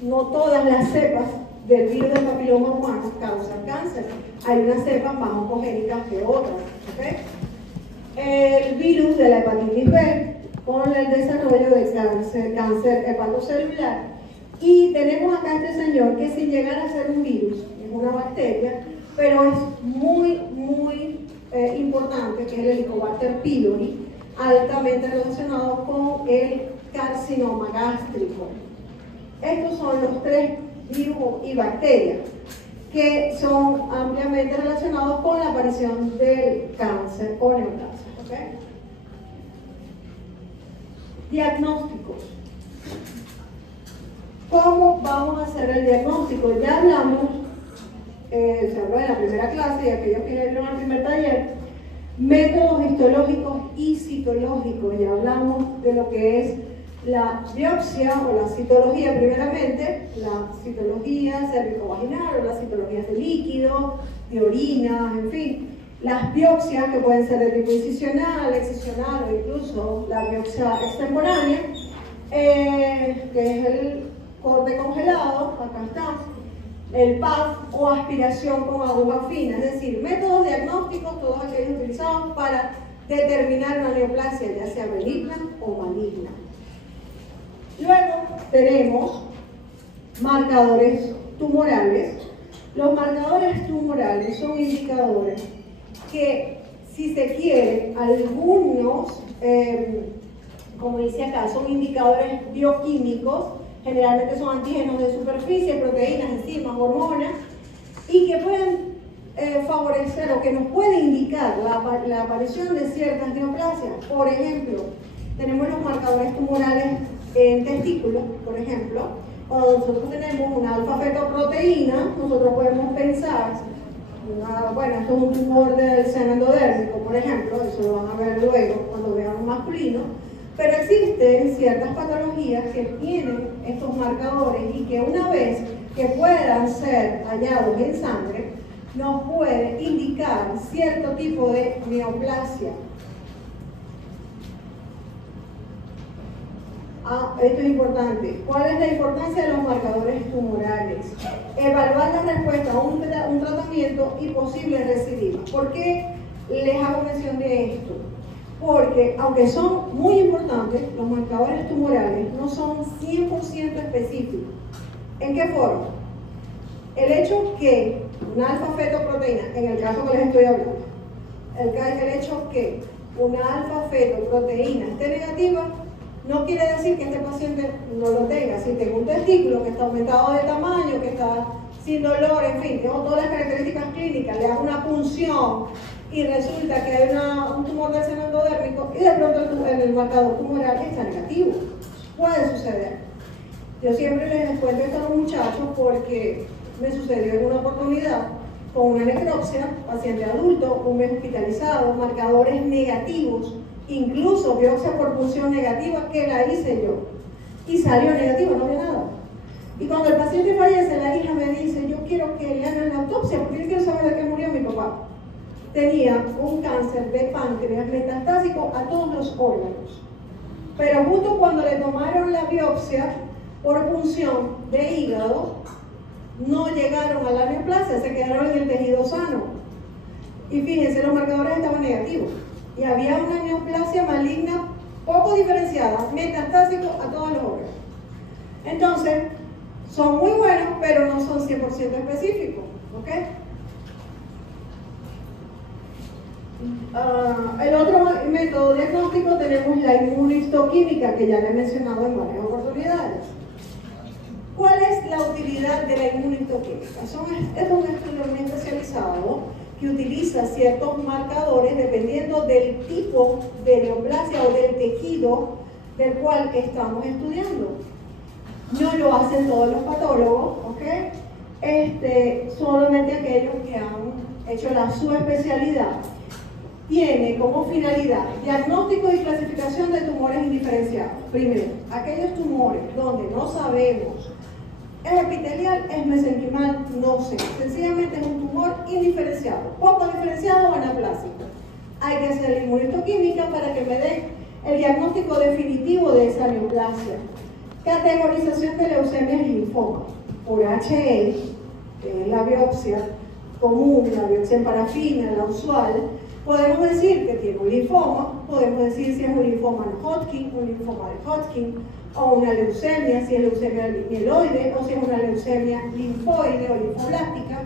No todas las cepas del virus del papiloma humano causan cáncer. Hay unas cepas más oncogénicas que otras, ¿ok? El virus de la hepatitis B con el desarrollo de cáncer hepatocelular. Y tenemos acá este señor que sin llegar a ser un virus, es una bacteria, pero es muy importante, que es el Helicobacter pylori, altamente relacionado con el carcinoma gástrico. Estos son los tres virus y bacterias que son ampliamente relacionados con la aparición del cáncer o neoplasia. ¿Okay? Diagnósticos. ¿Cómo vamos a hacer el diagnóstico? Ya hablamos, se habló en la primera clase y aquellos que vieron el primer taller, métodos histológicos y citológicos. Ya hablamos de lo que es la biopsia o la citología primeramente, la citología cervicovaginal o las citologías de líquido, de orina, en fin. Las biopsias que pueden ser de tipo incisional, excisional o incluso la biopsia extemporánea, que es el corte congelado, acá está, el PAF o aspiración con aguja fina, es decir, métodos diagnósticos, todos aquellos utilizados para determinar una neoplasia, ya sea benigna o maligna. Luego tenemos marcadores tumorales. Los marcadores tumorales son indicadores que, si se quiere, algunos, como dice acá, son indicadores bioquímicos generalmente son antígenos de superficie, proteínas, enzimas, hormonas, y que pueden favorecer o que nos puede indicar la aparición de ciertas neoplasias. Por ejemplo, tenemos los marcadores tumorales en testículos, por ejemplo. Cuando nosotros tenemos una alfa-fetoproteína, nosotros podemos pensar, bueno, esto es un tumor del seno endodérmico, por ejemplo, eso lo van a ver luego cuando vean un masculino, pero existen ciertas patologías que tienen estos marcadores y que una vez que puedan ser hallados en sangre, nos puede indicar cierto tipo de neoplasia. Esto es importante. ¿Cuál es la importancia de los marcadores tumorales? Evaluar la respuesta a un tratamiento y posibles recidivas. ¿Por qué les hago mención de esto? Porque, aunque son muy importantes, los marcadores tumorales no son 100% específicos. ¿En qué forma? El hecho que una alfa-fetoproteína, en el caso que les estoy hablando, el hecho que una alfa-fetoproteína esté negativa, no quiere decir que este paciente no lo tenga. Si tengo un testículo que está aumentado de tamaño, que está sin dolor, en fin, tengo todas las características clínicas, le hago una punción y resulta que hay un tumor del seno endodérmico y de pronto el marcador tumoral está negativo. Puede suceder. Yo siempre les cuento esto a los muchachos porque me sucedió en una oportunidad con una necropsia, paciente adulto, un mes hospitalizado, marcadores negativos, incluso biopsia por punción negativa que la hice yo y salió negativa, no había nada. Y cuando el paciente fallece, la hija me dice, yo quiero que le hagan la autopsia porque yo quiero saber de qué murió mi papá. Tenía un cáncer de páncreas metastásico a todos los órganos, pero justo cuando le tomaron la biopsia por punción de hígado, no llegaron a la neoplasia, se quedaron en el tejido sano. Y fíjense, los marcadores estaban negativos. Y había una neoplasia maligna poco diferenciada, metastásico a todos los órganos. Entonces, son muy buenos, pero no son 100% específicos. ¿Ok? El otro método diagnóstico tenemos la inmunohistoquímica, que ya le he mencionado en varias oportunidades. ¿Cuál es la utilidad de la inmunohistoquímica? Es un estudio muy especializado que utiliza ciertos marcadores dependiendo del tipo de neoplasia o del tejido del cual estamos estudiando. No lo hacen todos los patólogos, ¿ok? Solamente aquellos que han hecho la subespecialidad. Tiene como finalidad diagnóstico y clasificación de tumores indiferenciados. Primero, aquellos tumores donde no sabemos ¿es epitelial, es mesenquimal? No sé. Sencillamente es un tumor indiferenciado, poco diferenciado o anaplásico. Hay que hacer la inmunohistoquímica para que me dé el diagnóstico definitivo de esa neoplasia. Categorización de leucemias y linfomas. Por HE, que es la biopsia común, la biopsia en parafina, la usual, podemos decir que tiene un linfoma, podemos decir si es un linfoma no Hodgkin, un linfoma de Hodgkin, o una leucemia, si es leucemia mieloide, o si es una leucemia linfoide o linfoblástica,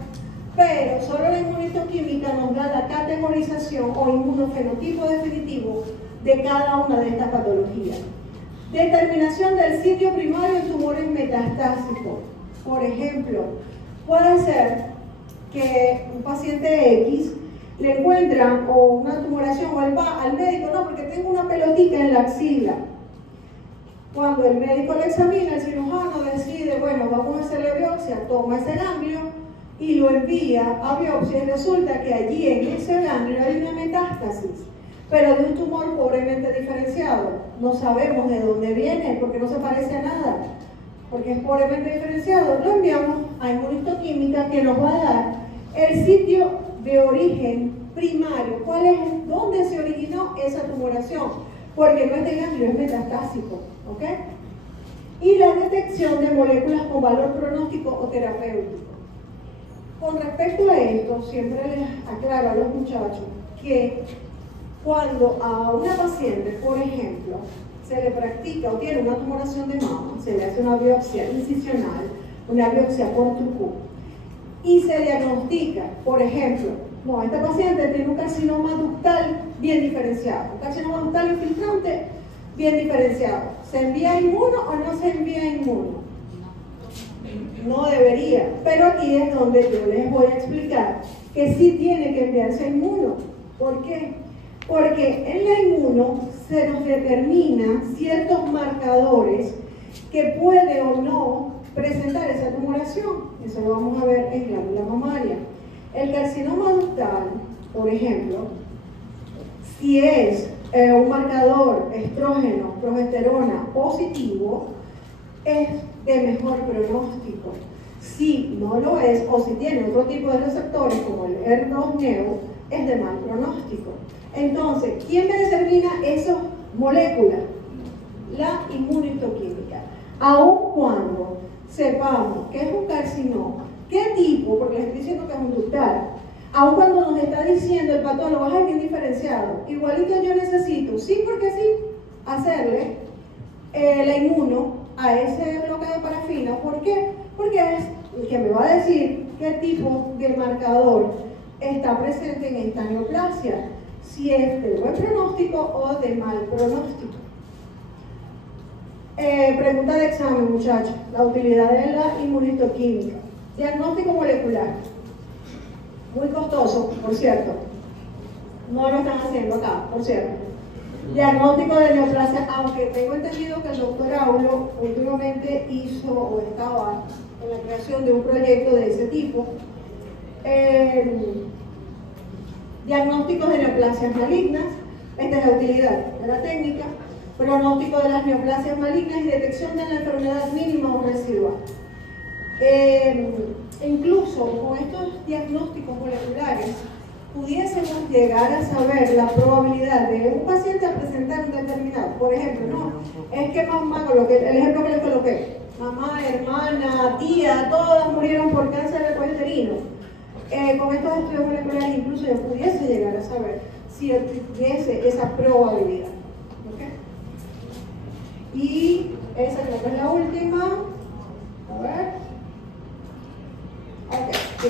pero solo la inmunohistoquímica nos da la categorización o inmunofenotipo definitivo de cada una de estas patologías. Determinación del sitio primario en tumores metastásicos. Por ejemplo, puede ser que un paciente X le encuentran o una tumoración o él va al médico, no, porque tengo una pelotita en la axila. Cuando el médico lo examina, el cirujano decide, bueno, vamos a hacerle biopsia, toma ese ganglio y lo envía a biopsia y resulta que allí en ese ganglio hay una metástasis, pero de un tumor pobremente diferenciado. No sabemos de dónde viene porque no se parece a nada, porque es pobremente diferenciado. Lo enviamos a inmunohistoquímica que nos va a dar el sitio de origen primario, dónde se originó esa tumoración, porque no es de ganglio, es metastásico. ¿Ok? Y la detección de moléculas con valor pronóstico o terapéutico. Con respecto a esto, siempre les aclaro a los muchachos que cuando a una paciente, por ejemplo, se le practica o tiene una tumoración de mama, se le hace una biopsia incisional, una biopsia por truco, y se diagnostica, por ejemplo, no, esta paciente tiene un carcinoma ductal bien diferenciado, un carcinoma ductal infiltrante bien diferenciado. ¿Se envía inmuno o no se envía inmuno? debería, pero aquí es donde yo les voy a explicar que sí tiene que enviarse a inmuno. ¿Por qué? Porque en la inmuno se nos determina ciertos marcadores que puede o no presentar esa tumoración. Eso lo vamos a ver en glándula mamaria. El carcinoma ductal, por ejemplo, si es un marcador estrógeno, progesterona positivo, es de mejor pronóstico. Si no lo es, o si tiene otro tipo de receptores como el HER2-neo, es de mal pronóstico. Entonces, ¿quién me determina esas moléculas? La inmunohistoquímica. Aun cuando sepamos que es un carcinoma, ¿qué tipo? Porque les estoy diciendo que es un ductal. Aun cuando nos está diciendo el patólogo, es bien diferenciado, igualito yo necesito, sí porque sí, hacerle la inmuno a ese bloque de parafina. ¿Por qué? Porque es el que me va a decir qué tipo de marcador está presente en esta neoplasia, si es de buen pronóstico o de mal pronóstico. Pregunta de examen, muchachos. La utilidad de la inmunohistoquímica. Diagnóstico molecular. Muy costoso, por cierto. No lo están haciendo acá, por cierto. Diagnóstico de neoplasia, aunque tengo entendido que el doctor Aulo últimamente hizo o estaba en la creación de un proyecto de ese tipo. Diagnósticos de neoplasias malignas. Esta es la utilidad de la técnica. Pronóstico de las neoplasias malignas y detección de la enfermedad mínima o residual. Incluso con estos diagnósticos moleculares pudiésemos llegar a saber la probabilidad de un paciente a presentar un determinado. Por ejemplo, no, es que mamá, el ejemplo que les coloqué, mamá, hermana, tía, todas murieron por cáncer de cuello uterino. Con estos estudios moleculares incluso yo pudiese llegar a saber si tuviese esa probabilidad. ¿Okay? Y esa creo que es la última. A ver. Ok, sí.